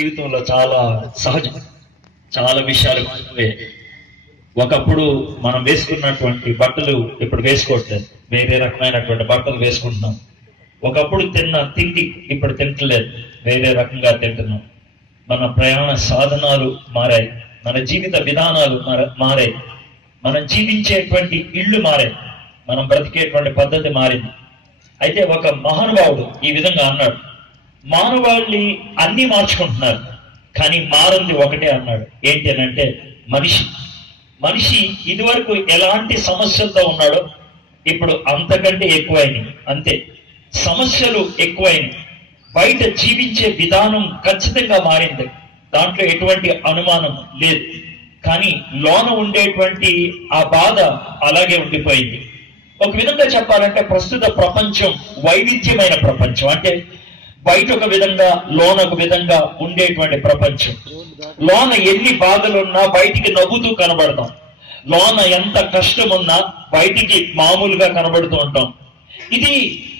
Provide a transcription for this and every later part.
జీవితంలో చాలా సహజం, చాలా విషయాలు మారిపోయాయి. ఒకప్పుడు మనం వేసుకున్నటువంటి బట్టలు ఇప్పుడు వేసుకోవట్లేదు, వేరే రకమైనటువంటి బట్టలు వేసుకుంటున్నాం. ఒకప్పుడు తిన్న తిండి ఇప్పుడు తింటలేదు, వేరే రకంగా తింటున్నాం. మన ప్రయాణ సాధనాలు మారాయి, మన జీవిత విధానాలు మారాయి, మనం జీవించేటువంటి ఇళ్ళు మారాయి, మనం బ్రతికేటువంటి పద్ధతి మారింది. అయితే ఒక మహానుభావుడు ఈ విధంగా అన్నాడు, మానవాళి అన్ని మార్చుకుంటున్నారు కానీ మారింది ఒకటే అన్నాడు. ఏంటి అని అంటే మనిషి ఇదివరకు ఎలాంటి సమస్యలతో ఉన్నాడో ఇప్పుడు అంతకంటే ఎక్కువైనవి. అంతే, సమస్యలు ఎక్కువైనవి. బయట జీవించే విధానం ఖచ్చితంగా మారింది, దాంట్లో ఎటువంటి అనుమానం లేదు. కానీ లోన ఉండేటువంటి ఆ బాధ అలాగే ఉండిపోయింది. ఒక విధంగా చెప్పాలంటే ప్రస్తుత ప్రపంచం వైవిధ్యమైన ప్రపంచం. అంటే బయట ఒక విధంగా లోన ఒక విధంగా ఉండేటువంటి ప్రపంచం. లోన ఎన్ని బాధలున్నా బయటికి నవ్వుతూ కనబడతాం, లోన ఎంత కష్టం ఉన్నా బయటికి మామూలుగా కనబడుతూ ఉంటాం. ఇది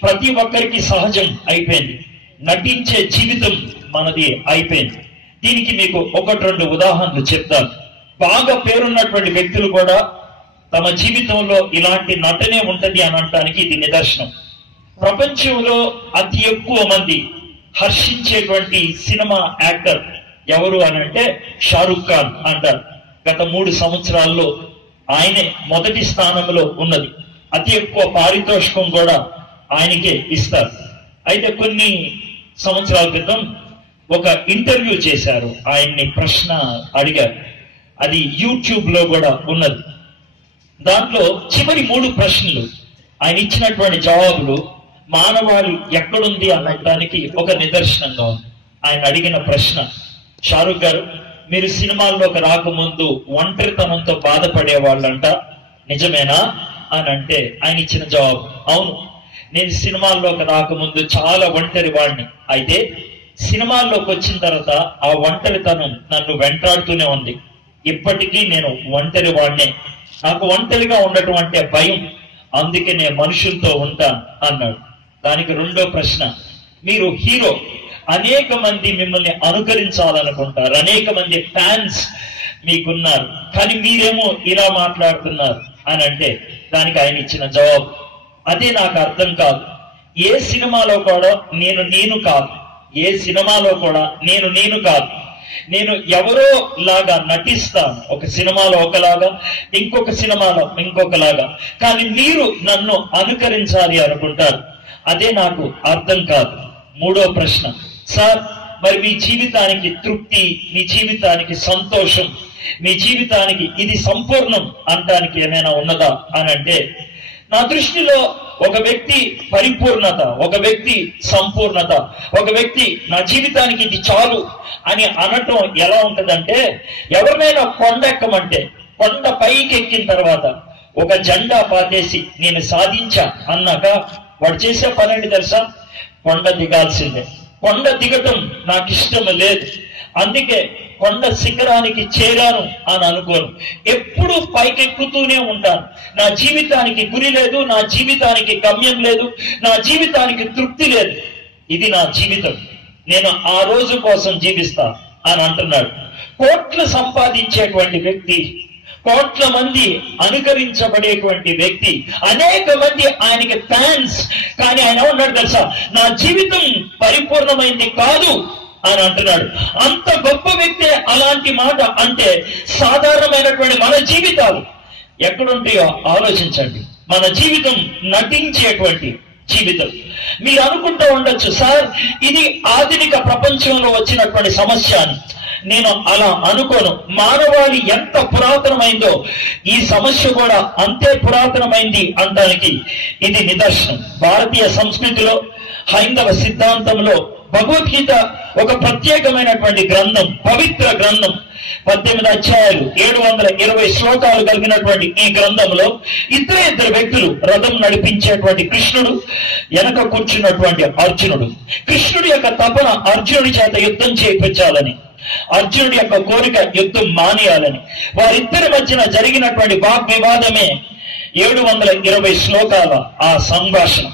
ప్రతి ఒక్కరికి సహజం అయిపోయింది, నటించే జీవితం మనది అయిపోయింది. దీనికి మీకు ఒకటి రెండు ఉదాహరణలు చెప్తాను. బాగా పేరున్నటువంటి వ్యక్తులు కూడా తమ జీవితంలో ఇలాంటి నటనే ఉంటది అని అనడానికి ఇది నిదర్శనం. ప్రపంచంలో అతి ఎక్కువ మంది హర్షించేటువంటి సినిమా యాక్టర్ ఎవరు అని అంటే షారుఖ్ ఖాన్ అంటారు. గత 3 సంవత్సరాల్లో ఆయనే మొదటి స్థానంలో ఉన్నది. అతి ఎక్కువ పారితోషికం కూడా ఆయనకే ఇస్తారు. అయితే కొన్ని సంవత్సరాల క్రితం ఒక ఇంటర్వ్యూ చేశారు, ఆయన్ని ప్రశ్న అడిగారు, అది యూట్యూబ్ లో కూడా ఉన్నది. దాంట్లో చివరి 3 ప్రశ్నలు ఆయన ఇచ్చినటువంటి జవాబులు మానవాళి ఎక్కడుంది అనడానికి ఒక నిదర్శనంగా ఉంది. ఆయన అడిగిన ప్రశ్న, షారుఖ్ గారు మీరు సినిమాల్లోకి రాకముందు ఒంటరితనంతో బాధపడే వాళ్ళంట, నిజమేనా అని అంటే ఆయన ఇచ్చిన జవాబు, అవును, నేను సినిమాల్లోకి రాకముందు చాలా ఒంటరి వాడిని. అయితే సినిమాల్లోకి వచ్చిన తర్వాత ఆ ఒంటరితనం నన్ను వెంటాడుతూనే ఉంది. ఇప్పటికీ నేను ఒంటరి వాడినే, నాకు ఒంటరిగా ఉండటం అంటే భయం, అందుకే నేను మనుషులతో ఉంటాను అన్నాడు. దానికి రెండో ప్రశ్న, మీరు హీరో, అనేక మంది మిమ్మల్ని అనుకరించాలనుకుంటారు, అనేక మంది ఫ్యాన్స్ మీకున్నారు, కానీ మీరేమో ఇలా మాట్లాడుతున్నారు అని అంటే దానికి ఆయన ఇచ్చిన జవాబు, అదే నాకు అర్థం కాదు. ఏ సినిమాలో కూడా నేను కాదు, ఏ సినిమాలో కూడా నేను కాదు, నేను ఎవరో లాగా నటిస్తాను. ఒక సినిమాలో ఒకలాగా, ఇంకొక సినిమాలో ఇంకొకలాగా, కానీ మీరు నన్ను అనుకరించాలి అనుకుంటారు, అదే నాకు అర్థం కాదు. మూడో ప్రశ్న, సార్ మరి మీ జీవితానికి తృప్తి, మీ జీవితానికి సంతోషం, మీ జీవితానికి ఇది సంపూర్ణం అనడానికి ఏమైనా ఉన్నదా అని అంటే నా దృష్టిలో ఒక వ్యక్తి పరిపూర్ణత, ఒక వ్యక్తి సంపూర్ణత, ఒక వ్యక్తి నా జీవితానికి ఇది చాలు అని అనటం ఎలా ఉంటదంటే, ఎవరినైనా కొండ ఎక్కమంటే కొండ పైకి ఎక్కిన తర్వాత ఒక జెండా పాతేసి నేను సాధించా అన్నాక వాడు చేసే పని ఏంటి తెలుసా? కొండ దిగాల్సిందే. కొండ దిగటం నాకు ఇష్టం లేదు, అందుకే కొండ శిఖరానికి చేరాను అని అనుకోను, ఎప్పుడు పైకెక్కుతూనే ఉంటాను. నా జీవితానికి గురి లేదు, నా జీవితానికి గమ్యం లేదు, నా జీవితానికి తృప్తి లేదు. ఇది నా జీవితం, నేను ఆ రోజు కోసం జీవిస్తా అని అంటున్నాడు. కోట్లు సంపాదించేటువంటి వ్యక్తి, కోట్ల మంది అనుకరించబడేటువంటి వ్యక్తి, అనేక మంది ఆయనకి ఫ్యాన్స్, కానీ ఆయన ఉన్నాడు తెలుసా, నా జీవితం పరిపూర్ణమైంది కాదు అని అంటున్నాడు. అంత గొప్ప వ్యక్తే అలాంటి మాట అంటే సాధారణమైనటువంటి మన జీవితాలు ఎక్కడుంటాయో ఆలోచించండి. మన జీవితం నటించేటువంటి జీవితం. మీరు అనుకుంటూ ఉండొచ్చు, సార్ ఇది ఆధునిక ప్రపంచంలో వచ్చినటువంటి సమస్య అని. నేను అలా అనుకోను. మానవాళి ఎంత పురాతనమైందో ఈ సమస్య కూడా అంతే పురాతనమైంది అనడానికి ఇది నిదర్శనం. భారతీయ సంస్కృతిలో, హైందవ సిద్ధాంతంలో భగవద్గీత ఒక ప్రత్యేకమైనటువంటి గ్రంథం, పవిత్ర గ్రంథం. 18 అధ్యాయాలు, 720 శ్లోకాలు కలిగినటువంటి ఈ గ్రంథంలో ఇద్దరు వ్యక్తులు, రథం నడిపించేటువంటి కృష్ణుడు, వెనక కూర్చున్నటువంటి అర్జునుడు. కృష్ణుడి యొక్క తపన అర్జునుడి చేత యుద్ధం చేయించాలని, అర్జునుడి యొక్క కోరిక యుద్ధం మానేయాలని. వారిద్దరి మధ్యన జరిగినటువంటి వాగ్వివాదమే 720 శ్లోకాల ఆ సంభాషణ.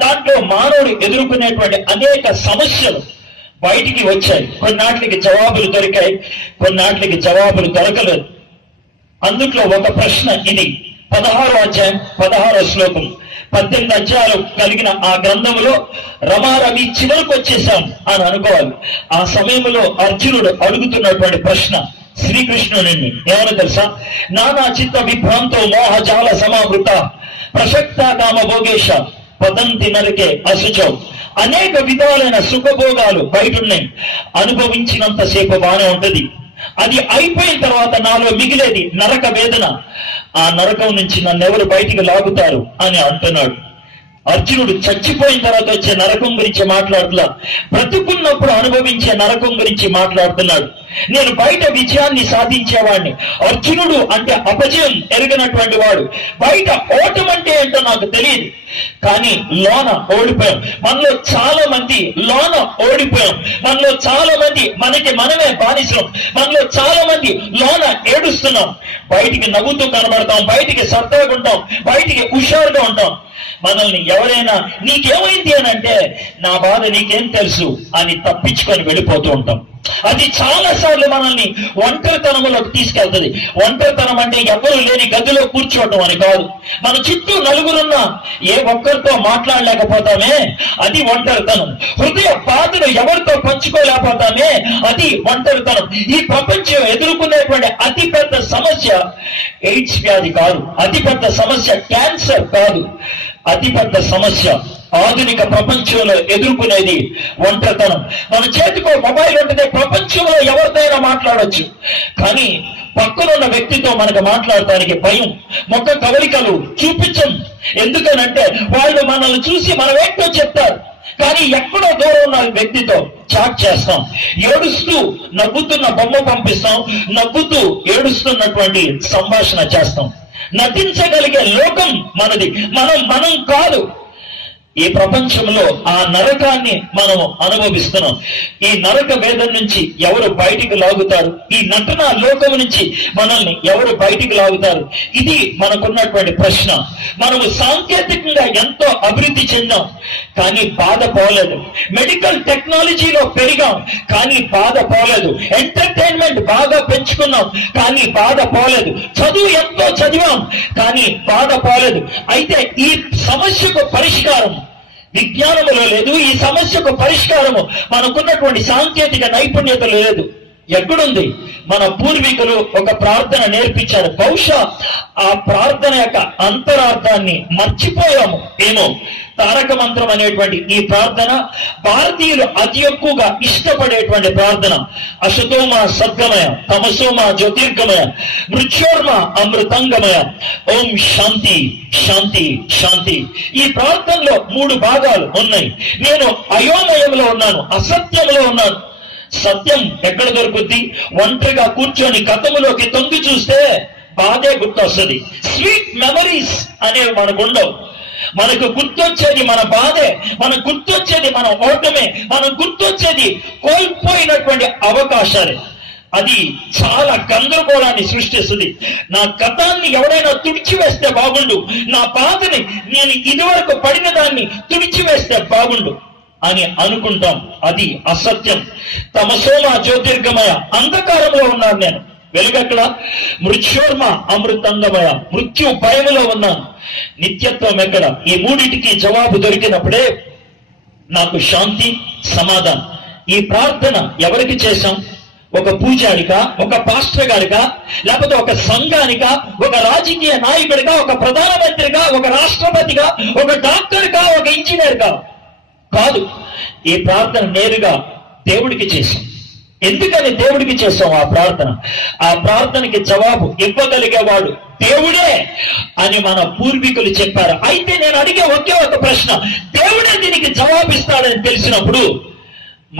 దాంట్లో మానవుడు ఎదుర్కొనేటువంటి అనేక సమస్యలు, బయటికి వచ్చాయి. కొన్నాటికి జవాబులు దొరికాయి, కొన్నాటికి జవాబులు దొరకలేదు. అందుట్లో ఒక ప్రశ్న ఇది. 16వ అధ్యాయం 16వ శ్లోకం, 18 అధ్యాయాలు కలిగిన ఆ గ్రంథములో రమారవి చివరికి వచ్చేసాం అని అనుకోవాలి. ఆ సమయంలో అర్జునుడు అడుగుతున్నటువంటి ప్రశ్న శ్రీకృష్ణుని ఏమని తెలుసా? నానా చిత్త విభ్రాంతో మోహజాల సమావృత ప్రసక్త కామ భోగేశ పదంతి నరకే అశుచౌ. అనేక విధాలైన సుఖభోగాలు బయటున్నాయి, అనుభవించినంతసేపు బాగానే ఉంటది, అది అయిపోయిన తర్వాత నాలో మిగిలేది నరక వేదన. ఆ నరకం నుంచి నన్నెవరు బయటికి లాగుతారు అని అంటున్నాడు. అర్జునుడు చచ్చిపోయిన తర్వాత వచ్చే నరకం గురించి మాట్లాడుతున్నా, బ్రతుకున్నప్పుడు అనుభవించే నరకం గురించి మాట్లాడుతున్నాడు. నేను బయట విజయాన్ని సాధించేవాడిని. అర్జునుడు అంటే అపజయం ఎరిగినటువంటి వాడు. బయట ఓటం అంటే ఏంటో నాకు తెలియదు, కానీ లోన ఓడిపోయాం. మనలో చాలా మంది లోన ఓడిపోయాం. మనలో చాలా మంది మనకి మనమే బానిసం. మనలో చాలా మంది లోన ఏడుస్తున్నాం. బయటికి నవ్వుతూ కనబడతాం, బయటికి సరదాగా ఉంటాం, బయటికి హుషారుగా ఉంటాం. మనల్ని ఎవరైనా నీకేమైంది అని అంటే నా బాధ నీకేం తెలుసు అని తప్పించుకొని వెళ్ళిపోతూ ఉంటాం. అది చాలా సార్లు మనల్ని ఒంటరితనంలోకి తీసుకెళ్తుంది. ఒంటరితనం అంటే ఎవరు లేని గదిలో కూర్చోవటం అని కాదు. మన చుట్టూ నలుగురున్నా ఏ ఒక్కరితో మాట్లాడలేకపోతామే, అది ఒంటరితనం. హృదయ బాధను ఎవరితో పంచుకోలేకపోతామే, అది ఒంటరితనం. ఈ ప్రపంచం ఎదుర్కొనేటువంటి అతిపెద్ద సమస్య ఎయిడ్స్ వ్యాధి కాదు, అతిపెద్ద సమస్య క్యాన్సర్ కాదు, అతిపెద్ద సమస్య ఆధునిక ప్రపంచంలో ఎదుర్కొనేది ఒంటరితనం. మన చేతికో మొబైల్ ఉంటుంది, ప్రపంచంలో ఎవరితోనైనా మాట్లాడొచ్చు, కానీ పక్కనున్న వ్యక్తితో మనకు మాట్లాడటానికి భయం. మొక్క కవలికలు చూపించం. ఎందుకనంటే వాళ్ళు మనల్ని చూసి మనం ఏంటో చెప్తారు, కానీ ఎక్కడో దూరం ఉన్న వ్యక్తితో చాట్ చేస్తాం. ఏడుస్తూ నవ్వుతున్న బొమ్మ పంపిస్తాం, నవ్వుతూ ఏడుస్తున్నటువంటి సంభాషణ చేస్తాం. నటించగలిగే లోకం మనది, మనం కాదు. ఈ ప్రపంచంలో ఆ నరకాన్ని మనం అనుభవిస్తున్నాం. ఈ నరక వేదన నుంచి ఎవరు బయటికి లాగుతారు? ఈ నటన లోకం నుంచి మనల్ని ఎవరు బయటికి లాగుతారు? ఇది మనకున్నటువంటి ప్రశ్న. మనము సాంకేతికంగా ఎంతో అభివృద్ధి చెందాం, కానీ బాధ పోలేదు. మెడికల్ టెక్నాలజీలో పెరిగాం, కానీ బాధ పోలేదు. ఎంటర్టైన్మెంట్ బాగా పెంచుకున్నాం, కానీ బాధ పోలేదు. చదువు ఎంతో చదివాం, కానీ బాధ పోలేదు. అయితే ఈ సమస్యకు పరిష్కారం విజ్ఞానములో లేదు. ఈ సమస్యకు పరిష్కారము మనకున్నటువంటి సాంకేతిక నైపుణ్యతలు లేదు. ఎక్కడుంది? మన పూర్వీకులు ఒక ప్రార్థన నేర్పించారు. బహుశా ఆ ప్రార్థన యొక్క అంతరార్థాన్ని మర్చిపోయాము ఏమో. తారక మంత్రం అనేటువంటి ఈ ప్రార్థన భారతీయులు అతి ఎక్కువగా ఇష్టపడేటువంటి ప్రార్థన. అశతోమ సద్గమయ, తమసోమ జ్యోతిర్గమయ, మృత్యోర్మ అమృతంగమయ, ఓం శాంతి శాంతి శాంతి. ఈ ప్రార్థనలో 3 భాగాలు ఉన్నాయి. నేను అయోమయంలో ఉన్నాను, అసత్యంలో ఉన్నాను. సత్యం ఎక్కడ దొరుకుద్ది? ఒంటరిగా కూర్చొని గతములోకి తొంగి చూస్తే బాధే గుర్తొస్తుంది. స్వీట్ మెమరీస్ అనేవి మనకు ఉండవు. మనకు గుర్తొచ్చేది మన బాధే, మనకు గుర్తొచ్చేది మన ఓటమే, మనకు గుర్తొచ్చేది కోల్పోయినటువంటి అవకాశాలే. అది చాలా గందరగోళాన్ని సృష్టిస్తుంది. నా గతాన్ని ఎవరైనా తుడిచివేస్తే బాగుండు, నా బాధని నేను ఇదివరకు పడిన దాన్ని తుడిచివేస్తే బాగుండు అని అనుకుంటాం. అది అసత్యం. తమసోమ జ్యోతిర్గమయ, అంధకారంలో ఉన్నాను నేను, వెలుగక్కడ. మృత్యోర్మ అమృతంగమయ, మృత్యు భయములో ఉన్నాను. నిత్యత్వం ఎక్కడ? ఈ 3టికి జవాబు దొరికినప్పుడే నాకు శాంతి, సమాధానం. ఈ ప్రార్థన ఎవరికి చేశాం? ఒక పూజారిగా, ఒక పాస్టర్ గారిగా, లేకపోతే ఒక సంఘానిగా, ఒక రాజకీయ నాయకుడిగా, ఒక ప్రధానమంత్రిగా, ఒక రాష్ట్రపతిగా, ఒక డాక్టర్గా, ఒక ఇంజనీర్గా కాదు. ఈ ప్రార్థన నేరుగా దేవుడికి చేశాం. ఎందుకని దేవుడికి చేశాం ఆ ప్రార్థన? ఆ ప్రార్థనకి జవాబు ఇవ్వగలిగేవాడు దేవుడే అని మన పూర్వీకులు చెప్పారు. అయితే నేను అడిగే ఒకే ఒక ప్రశ్న, దేవుడే దీనికి జవాబిస్తాడని తెలిసినప్పుడు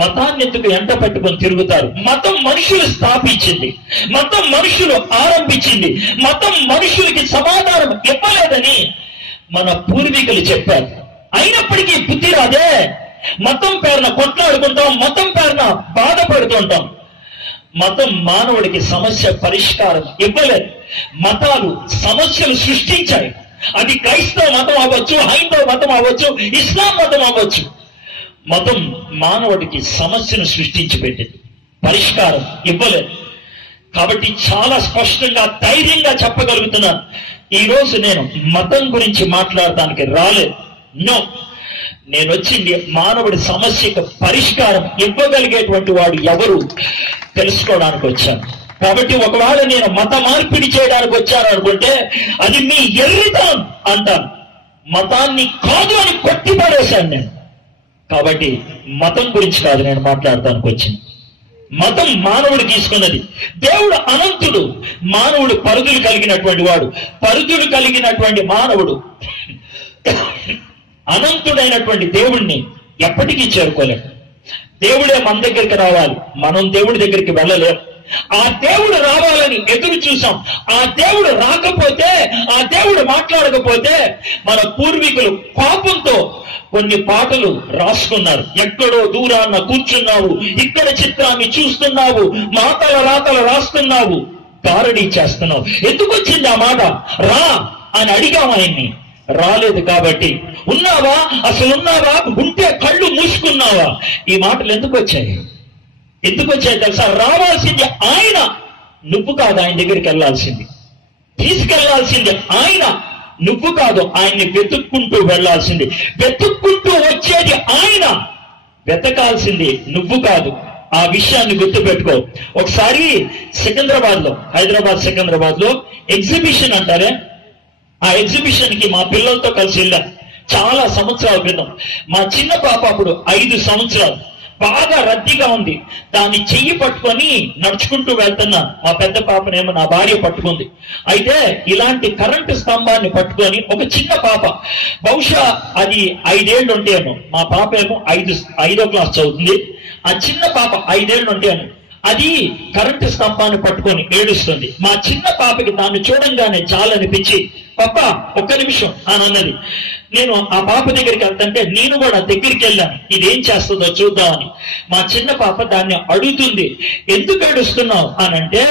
మతాన్ని ఎందుకు ఎంట పెట్టుకొని తిరుగుతారు? మతం మనుషులు స్థాపించింది, మతం మనుషులు ఆరంభించింది, మతం మనుషులకి సమాధానం ఇవ్వలేదని మన పూర్వీకులు చెప్పారు. అయినప్పటికీ బుద్ధి రాదే. మతం పేరున కొట్లాడుకుంటాం, మతం పేరున బాధపడుతుంటాం. మతం మానవుడికి సమస్య పరిష్కారం ఇవ్వలేదు. మతాలు సమస్యలు సృష్టించాయి. అది క్రైస్తవ మతం అవ్వచ్చు, హైందవ మతం అవ్వచ్చు, ఇస్లాం మతం అవ్వచ్చు. మతం మానవుడికి సమస్యను సృష్టించి పెట్టింది, పరిష్కారం ఇవ్వలేదు. కాబట్టి చాలా స్పష్టంగా ధైర్యంగా చెప్పగలుగుతున్నాను, ఈ రోజు నేను మతం గురించి మాట్లాడటానికి రాలేదు. నో, నేను వచ్చింది మానవుడి సమస్యకు పరిష్కారం ఇవ్వగలిగేటువంటి వాడు ఎవరు తెలుసుకోవడానికి వచ్చాను. కాబట్టి ఒకవేళ నేను మత మార్పిడి చేయడానికి వచ్చాను అనుకుంటే అది మీ ఎర్రితనం అంటాను. మతాన్ని కాదు అని కొట్టిపడేశాను నేను. కాబట్టి మతం గురించి కాదు నేను మాట్లాడటానికి వచ్చింది. మతం మానవుడు తీసుకున్నది. దేవుడు అనంతుడు, మానవుడు పరిధులు కలిగినటువంటి వాడు. పరిధులు కలిగినటువంటి మానవుడు అనంతుడైనటువంటి దేవుణ్ణి ఎప్పటికీ చేరుకోలేము. దేవుడే మన దగ్గరికి రావాలి, మనం దేవుడి దగ్గరికి వెళ్ళలేము. ఆ దేవుడు రావాలని ఎదురు చూసాం. ఆ దేవుడు రాకపోతే, ఆ దేవుడు మాట్లాడకపోతే మన పూర్వీకులు పాపంతో కొన్ని పాటలు రాసుకున్నారు. ఎక్కడో దూరాన్న కూర్చున్నావు, ఇక్కడ చిత్రాన్ని చూస్తున్నావు, మాటల రాతలు రాస్తున్నావు, గారడీ చేస్తున్నావు. ఎందుకు వచ్చింది ఆ మాట? రా అని అడిగాం ఆయన్ని, రాలేదు. కాబట్టి ఉన్నావా, అసలు ఉన్నావా, ఉంటే కళ్ళు మూసుకున్నావా? ఈ మాటలు ఎందుకు వచ్చాయి? ఎందుకు వచ్చాయి తెలుసా? రావాల్సింది ఆయన, నువ్వు కాదు ఆయన దగ్గరికి వెళ్ళాల్సింది. తీసుకెళ్లాల్సింది ఆయన, నువ్వు కాదు. ఆయన్ని వెతుక్కుంటూ వెళ్లాల్సింది. వెతుక్కుంటూ వచ్చేది ఆయన, వెతకాల్సింది నువ్వు కాదు. ఆ విషయాన్ని గుర్తుపెట్టుకో. ఒకసారి సికింద్రాబాద్ లో, సికింద్రాబాద్ లో ఎగ్జిబిషన్ అంటారే, ఆ ఎగ్జిబిషన్ కి మా పిల్లలతో కలిసి వెళ్ళాం చాలా సంవత్సరాల క్రితం. మా చిన్న పాప అప్పుడు 5 సంవత్సరాలు. బాగా రద్దీగా ఉంది. దాన్ని చెయ్యి పట్టుకొని నడుచుకుంటూ వెళ్తున్నా. మా పెద్ద పాపనేమో నా భార్య పట్టుకుంది. అయితే ఇలాంటి కరెంటు స్తంభాన్ని పట్టుకొని ఒక చిన్న పాప, బహుశా అది 5 ఏళ్ళు ఉంటేమో, మా పాప ఏమో 5వ క్లాస్ చదువుతుంది. ఆ చిన్న పాప 5 ఏళ్ళు ఉంటేమో అది కరెంటు స్తంభాన్ని పట్టుకొని ఏడుస్తుంది. మా చిన్న పాపకి దాన్ని చూడంగానే చాలా అనిపించి, పాప ఒక్క నిమిషం అని అన్నది. నేను ఆ పాప దగ్గరికి వెళ్తుంటే నేను కూడా దగ్గరికి వెళ్ళాను, ఇదేం చేస్తుందో చూద్దామని. మా చిన్న పాప దాన్ని అడుగుతుంది, ఎందుకు ఏడుస్తున్నావు అని అంటే,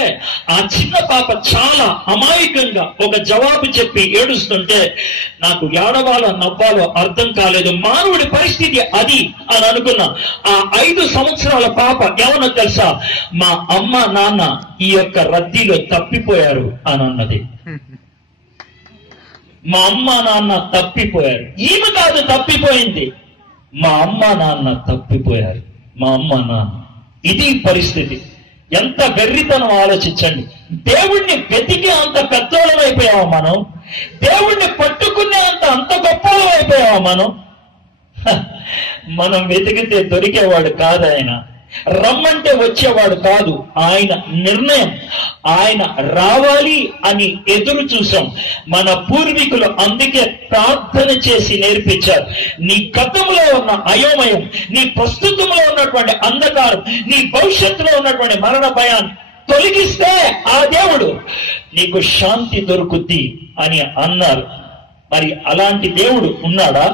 ఆ చిన్న పాప చాలా అమాయకంగా ఒక జవాబు చెప్పి ఏడుస్తుంటే నాకు ఏడవాలో నవ్వాలో అర్థం కాలేదు. మానవుడి పరిస్థితి అది అని అనుకున్నా. ఆ 5 సంవత్సరాల పాప ఏమన్నా తెలుసా? మా అమ్మ నాన్న ఈ యొక్క రద్దీలో తప్పిపోయారు అని అన్నది. మా అమ్మ నాన్న తప్పిపోయారు. ఈమె కాదు తప్పిపోయింది, మా అమ్మ నాన్న తప్పిపోయారు. మా అమ్మ నాన్న. ఇది పరిస్థితి. ఎంత వెర్రితనం ఆలోచించండి. దేవుణ్ణి వెతికే అంత పెద్దోళం అయిపోయావా మనం? దేవుణ్ణి పట్టుకునే అంత గొప్పలం అయిపోయావా మనం? మనం వెతికితే దొరికేవాడు కాదు ఆయన, రమ్మంటే వచ్చేవాడు కాదు. ఆయన నిర్ణయం, ఆయన రావాలి అని ఎదురు చూసాం. మన పూర్వీకులు అందుకే ప్రార్థన చేసి నేర్పించారు. నీ గతంలో ఉన్న అయోమయం, నీ ప్రస్తుతంలో ఉన్నటువంటి అంధకారం, నీ భవిష్యత్తులో ఉన్నటువంటి మరణ భయాన్ని తొలగిస్తే ఆ దేవుడు నీకు శాంతి దొరుకుద్ది అని అన్నారు. మరి అలాంటి దేవుడు ఉన్నాడా?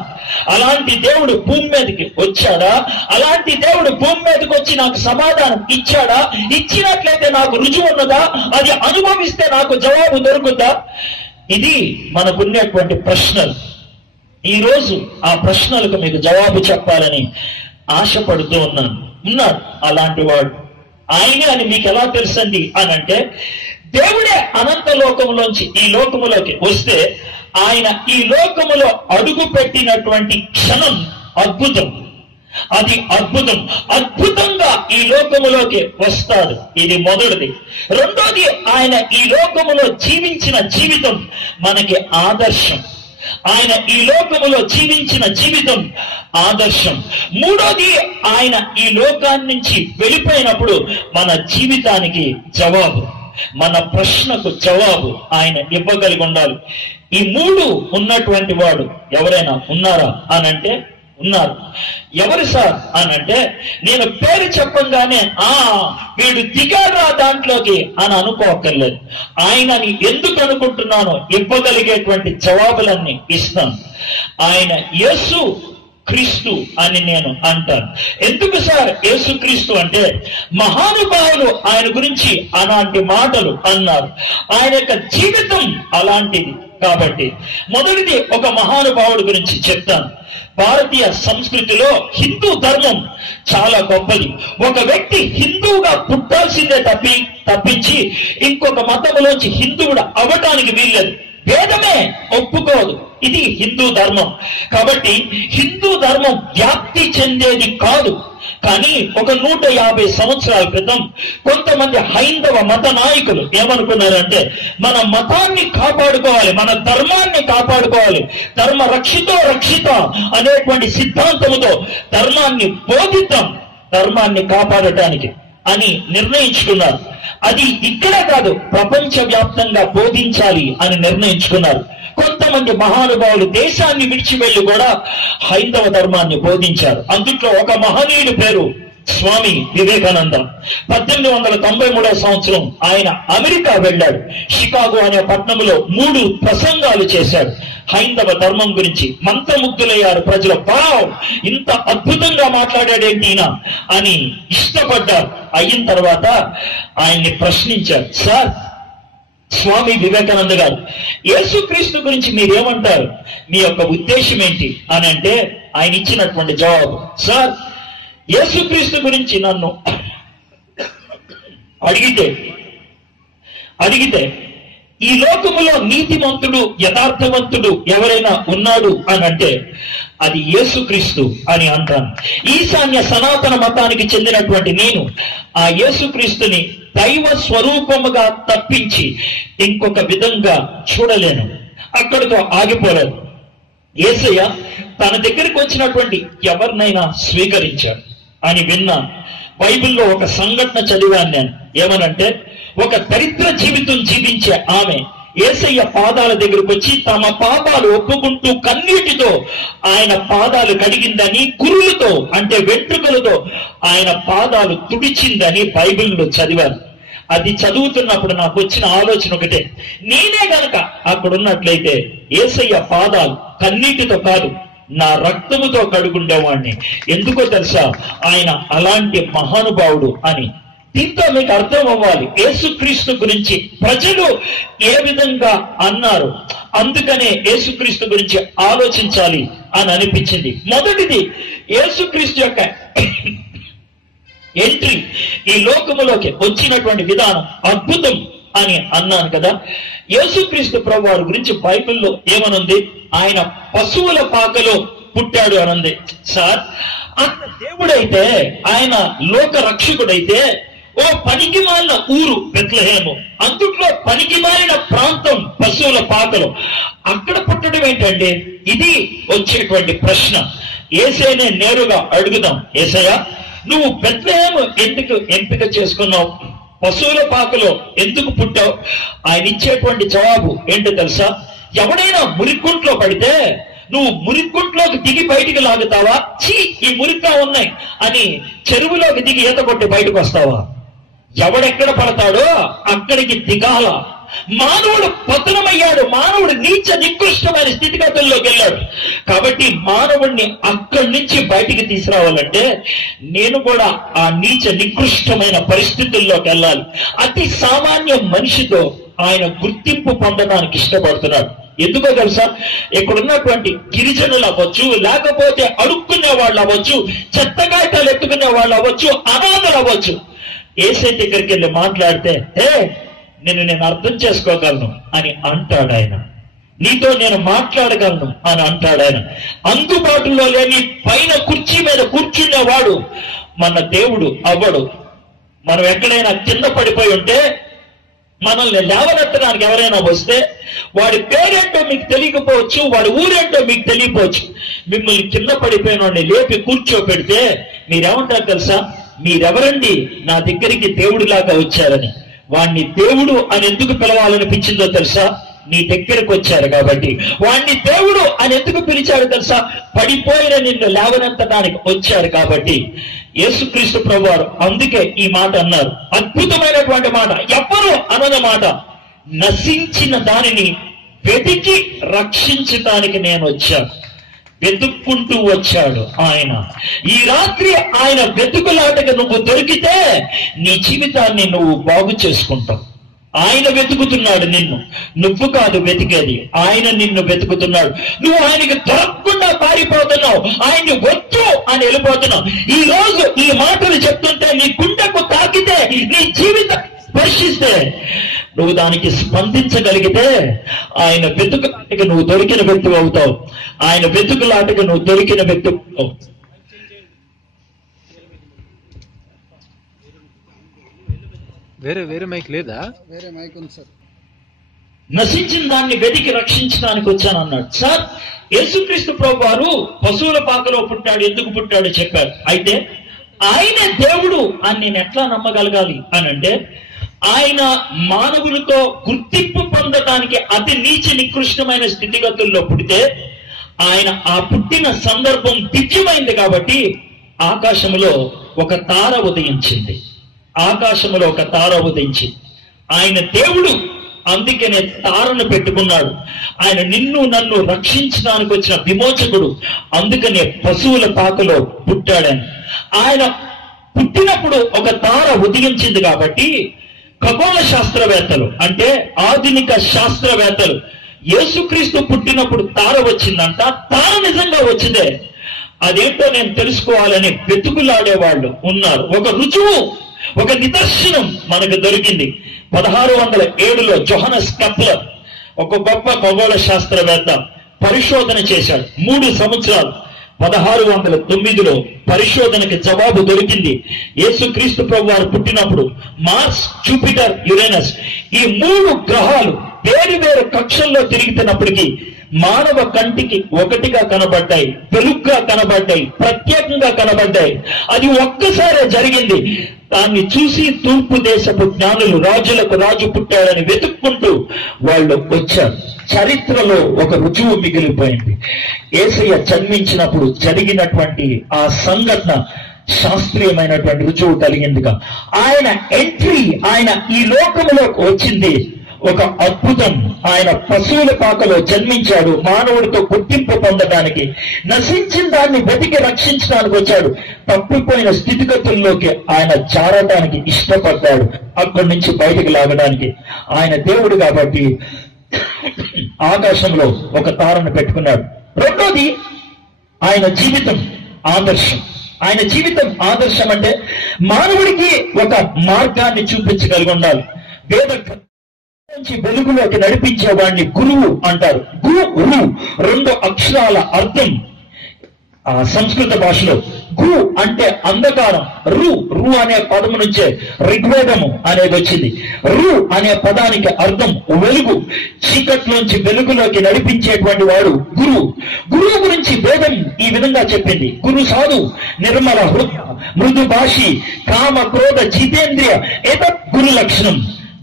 అలాంటి దేవుడు భూమి మీదకి వచ్చాడా? అలాంటి దేవుడు భూమి మీదకి వచ్చి నాకు సమాధానం ఇచ్చాడా? ఇచ్చినట్లయితే నాకు రుజువు ఉన్నదా? అది అనుభవిస్తే నాకు జవాబు దొరుకుద్దా? ఇది మనకున్నటువంటి ప్రశ్నలు. ఈరోజు ఆ ప్రశ్నలకు మీకు జవాబు చెప్పాలని ఆశపడుతూ ఉన్నాను. ఉన్నాడు అలాంటి వాడు, ఆయనే అని మీకు ఎలా తెలుసండి అని అంటే, దేవుడే అనంత లోకములోంచి ఈ లోకములోకి వస్తే ఆయన ఈ లోకములో అడుగు పెట్టినటువంటి క్షణం అద్భుతం. అది అద్భుతం. అద్భుతంగా ఈ లోకములోకి వస్తాడు. ఇది మొదటిది. రెండోది, ఆయన ఈ లోకములో జీవించిన జీవితం మనకి ఆదర్శం. ఆయన ఈ లోకములో జీవించిన జీవితం ఆదర్శం. మూడోది, ఆయన ఈ లోకాన్ని నుంచి వెళ్ళిపోయినప్పుడు మన జీవితానికి జవాబు, మన ప్రశ్నకు జవాబు ఆయన ఇవ్వగలిగి ఉండాలి. ఈ 3 ఉన్నటువంటి వాడు ఎవరైనా ఉన్నారా అనంటే ఉన్నారు. ఎవరు సార్ అనంటే, నేను పేరు చెప్పంగానే వీడు దిగాడా దాంట్లోకి అని అనుకోకర్లేదు. ఆయనని ఎందుకు అనుకుంటున్నానో ఇవ్వగలిగేటువంటి జవాబులన్నీ ఇస్తాను. ఆయన యేసు క్రీస్తు అని నేను అంటాను. ఎందుకు సార్ యేసు క్రీస్తు అంటే, మహానుభావులు ఆయన గురించి అలాంటి మాటలు అన్నారు. ఆయన యొక్క జీవితం అలాంటిది కాబట్టి మొదటిది ఒక మహానుభావుడి గురించి చెప్తాను. భారతీయ సంస్కృతిలో హిందూ ధర్మం చాలా గొప్పది. ఒక వ్యక్తి హిందువుగా పుట్టాల్సిందే తప్పించి ఇంకొక మతంలోంచి హిందువుడు అవ్వటానికి వీల్లేదు. వేదమే ఒప్పుకోదు. ఇది హిందూ ధర్మం. కాబట్టి హిందూ ధర్మం వ్యాప్తి చెందేది కాదు. కానీ ఒక 150 సంవత్సరాల క్రితం కొంతమంది హైందవ మత నాయకులు ఏమనుకున్నారంటే, మన మతాన్ని కాపాడుకోవాలి, మన ధర్మాన్ని కాపాడుకోవాలి, ధర్మ రక్షితో రక్షిత అనేటువంటి సిద్ధాంతముతో ధర్మాన్ని బోధిద్దాం, ధర్మాన్ని కాపాడటానికి అని నిర్ణయించుకున్నారు. అది ఇక్కడ కాదు, ప్రపంచ వ్యాప్తంగా బోధించాలి అని నిర్ణయించుకున్నారు. కొంతమంది మహానుభావులు దేశాన్ని విడిచివెళ్లి కూడా హైందవ ధర్మాన్ని బోధించారు. అందుట్లో ఒక మహనీయుడి పేరు స్వామి వివేకానంద. 1893 సంవత్సరం ఆయన అమెరికా వెళ్ళాడు. షికాగో అనే పట్టణంలో 3 ప్రసంగాలు చేశాడు హైందవ ధర్మం గురించి. మంత్రముగ్ధులయ్యారు ప్రజలు. వావ్, ఇంత అద్భుతంగా మాట్లాడాడేంటి ఈయన అని ఇష్టపడ్డారు. అయిన తర్వాత ఆయన్ని ప్రశ్నించారు, సార్ స్వామి వివేకానంద గారు, యేసుక్రీస్తు గురించి మీరేమంటారు, మీ యొక్క ఉద్దేశం ఏంటి అని అంటే ఆయన ఇచ్చినటువంటి జవాబు, సార్ యేసుక్రీస్తు గురించి నన్ను అడిగితే ఈ లోకములో నీతిమంతుడు యథార్థవంతుడు ఎవరైనా ఉన్నాడు అని అంటే అది యేసుక్రీస్తు అని అంటాను. ఈశాన్య సనాతన మతానికి చెందినటువంటి నేను ఆ యేసుక్రీస్తుని దైవ స్వరూపముగా తప్పించి ఇంకొక విధంగా చూడలేను. అక్కడితో ఆగిపోలేదు. యేసయ్య తన దగ్గరికి వచ్చినటువంటి ఎవరినైనా స్వీకరించాడు అని విన్నాను. బైబిల్లో ఒక సంఘటన చదివాను నేను. ఏమనంటే, ఒక దరిద్ర జీవితం జీవించే ఆమె యేసయ్య పాదాల దగ్గరకు వచ్చి తమ పాపాలు ఒప్పుకుంటూ కన్నీటితో ఆయన పాదాలు కడిగిందని, కురులతో అంటే వెంట్రుకలతో ఆయన పాదాలు తుడిచిందని బైబిల్లో చదివాను. అది చదువుతున్నప్పుడు నాకు వచ్చిన ఆలోచన ఒకటే, నేనే గనక అక్కడున్నట్లయితే యేసయ్య పాదాలు కన్నీటితో కాదు, నా రక్తముతో కడుగుండేవాడిని. ఎందుకో తెలుసా, ఆయన అలాంటి మహానుభావుడు అని. దీంతో మీకు అర్థం అవ్వాలి యేసుక్రీస్తు గురించి ప్రజలు ఏ విధంగా అన్నారు. అందుకనే యేసుక్రీస్తు గురించి ఆలోచించాలి అని అనిపించింది. మొదటిది, యేసుక్రీస్తు యొక్క ఎంట్రీ ఈ లోకములోకి వచ్చినటువంటి విధానం అద్భుతం అని అన్నాను కదా. యేసుక్రీస్తు ప్రభువారి గురించి బైబిల్లో ఏమనుంది, ఆయన పశువుల పాకలో పుట్టాడు అనంది. సార్, ఆయన దేవుడైతే, ఆయన లోక రక్షకుడైతే ఓ పనికిమాలిన ఊరు బెత్లెహేము, అందుట్లో పనికిమాలిన ప్రాంతం పశువుల పాకలో, అక్కడ పుట్టడం ఏంటండి? ఇది వచ్చేటువంటి ప్రశ్న. యేసయ్యనే నేరుగా అడుగుదాం, యేసయ్య నువ్వు బెత్లెహేము ఎందుకు ఎంపిక చేసుకున్నావు, పశువుల పాకలో ఎందుకు పుట్టావు? ఆయన ఇచ్చేటువంటి జవాబు ఏంటో తెలుసా, ఎవడైనా మురికుంట్లో పడితే నువ్వు మురికుంట్లోకి దిగి బయటికి లాగుతావా, చీ ఈ మురికా ఉన్నాయి అని చెరువులోకి దిగి ఈత కొట్టి బయటకు వస్తావా? ఎవడెక్కడ పడతాడో అక్కడికి దిగాల. మానవుడు పతనమయ్యాడు, మానవుడు నీచ నికృష్టమైన స్థితిగతుల్లోకి వెళ్ళాడు. కాబట్టి మానవుడిని అక్కడి నుంచి బయటికి తీసుకురావాలంటే నేను కూడా ఆ నీచ నికృష్టమైన పరిస్థితుల్లోకి వెళ్ళాలి. అతి సామాన్య మనిషితో ఆయన గుర్తింపు పొందడానికి ఇష్టపడుతున్నాడు. ఎందుకో తెలుసా, ఇక్కడ ఉన్నటువంటి గిరిజనులు అవ్వచ్చు, లేకపోతే అడుక్కునే వాళ్ళు అవ్వచ్చు, చెత్తకాయటాలు ఎత్తుకునే వాళ్ళు అవ్వచ్చు, అనాథలు అవ్వచ్చు, యేసయ్య దగ్గరికి వెళ్ళి మాట్లాడితే నేను అర్థం చేసుకోగలను అని అంటాడు ఆయన. నీతో నేను మాట్లాడగలను అని అంటాడు ఆయన. అందుబాటులో లేని పైన కుర్చీ మీద కూర్చునేవాడు మన దేవుడు అవ్వడు. మనం ఎక్కడైనా కింద పడిపోయి ఉంటే మనల్ని లేవనెత్తడానికి ఎవరైనా వస్తే వాడి పేరేంటో మీకు తెలియకపోవచ్చు, వాడి ఊరేంటో మీకు తెలియకపోవచ్చు. మిమ్మల్ని కింద పడిపోయిన వాడిని లేపి కూర్చోపెడితే మీరేమంటారు తెలుసా, మీరెవరండి నా దగ్గరికి దేవుడిలాగా వచ్చారని. వాణ్ణి దేవుడు అని ఎందుకు పిలవాలనిపించిందో తెలుసా, నీ దగ్గరకు వచ్చారు కాబట్టి. వాణ్ణి దేవుడు అని ఎందుకు పిలిచాడు తెలుసా, పడిపోయిన నిన్ను లేవనెత్తడానికి వచ్చారు కాబట్టి. యేసుక్రీస్తు ప్రభువారు అందుకే ఈ మాట అన్నారు, అద్భుతమైనటువంటి మాట, ఎవ్వరు అనని మాట, నశించిన దానిని వెతికి రక్షించటానికి నేను వచ్చాను. వెతుక్కుంటూ వచ్చాడు ఆయన. ఈ రాత్రి ఆయన వెతుకులాటగా నువ్వు దొరికితే నీ జీవితాన్ని నువ్వు బాగు చేసుకుంటావు. ఆయన వెతుకుతున్నాడు నిన్ను, నువ్వు కాదు వెతికేది, ఆయన నిన్ను వెతుకుతున్నాడు. నువ్వు ఆయనకి దొరకకుండా పారిపోతున్నావు, ఆయన్ని వద్దు అని వెళ్ళిపోతున్నావు. ఈ రోజు ఈ మాటలు చెప్తుంటే నీ గుండెకు తాకితే, నీ జీవితం స్పర్శిస్తే, నువ్వు దానికి స్పందించగలిగితే ఆయన వెతుకులాటకి నువ్వు దొరికిన వ్యక్తి అవుతావు. ఆయన వెతుకులాటకి నువ్వు దొరికిన వ్యక్తి అవుతావు. వేరే మైక్ లేదా? వేరే మైక్ ఉంది సార్. నశించిన దాన్ని వెతికి రక్షించడానికి వచ్చానన్నాడు. సార్, యేసుక్రీస్తు ప్రభు వారు పశువుల పాకలో పుట్టాడు, ఎందుకు పుట్టాడు చెప్పారు. అయితే ఆయన దేవుడు అని నేను ఎట్లా నమ్మగలగాలి అని అంటే, ఆయన మానవులతో గుర్తింపు పొందడానికి అతి నీచ నికృష్టమైన స్థితిగతుల్లో పుడితే, ఆయన ఆ పుట్టిన సందర్భం దివ్యమైంది కాబట్టి ఆకాశంలో ఒక తార ఉదయించింది. ఆకాశంలో ఒక తార ఉదయించి, ఆయన దేవుడు, అందుకనే తారను పెట్టుకున్నాడు. ఆయన నిన్ను నన్ను రక్షించడానికి వచ్చిన విమోచకుడు, అందుకనే పశువుల పాకలో పుట్టాడని. ఆయన పుట్టినప్పుడు ఒక తార ఉదయించింది కాబట్టి ఖగోళ శాస్త్రవేత్తలు, అంటే ఆధునిక శాస్త్రవేత్తలు, యేసుక్రీస్తు పుట్టినప్పుడు తార వచ్చిందంట, తార నిజంగా వచ్చిందే, అదేంటో నేను తెలుసుకోవాలని వెతుకులాడేవాళ్ళు ఉన్నారు. ఒక రుజువు, ఒక నిదర్శనం మనకు దొరికింది. 1607లో జోహానస్ కెప్లర్, ఒక గొప్ప ఖగోళ శాస్త్రవేత్త, పరిశోధన చేశాడు 3 సంవత్సరాలు. 1609లో పరిశోధనకి జవాబు దొరికింది. యేసుక్రీస్తు ప్రభు వారు పుట్టినప్పుడు మార్స్, జూపిటర్, యురేనస్ ఈ 3 గ్రహాలు వేరు వేరు కక్షల్లో తిరుగుతున్నప్పటికీ మానవ కంటికి ఒకటిగా కనబడ్డాయి, వెలుగ్గా కనబడ్డాయి, ప్రత్యేకంగా కనబడ్డాయి. అది ఒక్కసారే జరిగింది. దాన్ని చూసి తూర్పు దేశపు జ్ఞానులు రాజులకు రాజు పుట్టాడని వెతుక్కుంటూ వాళ్ళు వచ్చారు. చరిత్రలో ఒక రుజువు మిగిలిపోయింది. యేసయ్య జన్మించినప్పుడు జరిగినటువంటి ఆ సంఘటన శాస్త్రీయమైనటువంటి రుజువు కలిగిందిగా. ఆయన ఎంట్రీ, ఆయన ఈ లోకములోకి వచ్చింది ఒక అద్భుతం. ఆయన పశువుల పాకలో జన్మించాడు, మానవుడితో గుర్తింపు పొందడానికి, నశించిన దాన్ని వెతికి రక్షించడానికి వచ్చాడు. తప్పిపోయిన స్థితిగతుల్లోకి ఆయన జారడానికి ఇష్టపడ్డాడు, అక్కడి నుంచి బయటికి లాగడానికి. ఆయన దేవుడు కాబట్టి ఆకాశంలో ఒక తారను పెట్టుకున్నాడు. రెండోది, ఆయన జీవితం ఆదర్శం. ఆయన జీవితం ఆదర్శం అంటే మానవుడికి ఒక మార్గాన్ని చూపించగలిగి ఉండాలి. వేద నుంచి వెలుగులోకి నడిపించేవాడిని గురువు అంటారు. గురు 2 అక్షరాల అర్థం సంస్కృత భాషలో. గు అంటే అంధకారం, రు అనే పదము నుంచే ఋగ్వేదము అనేది వచ్చింది. రు అనే పదానికి అర్థం వెలుగు, చీకట్లోంచి వెలుగులోకి నడిపించేటువంటి వాడు గురువు. గురువు గురించి వేదం ఈ విధంగా చెప్పింది. గురు సాధు నిర్మల హృదయ మృదు భాషి కామ క్రోధ జితేంద్రియ ఏతత్ గురు లక్షణం.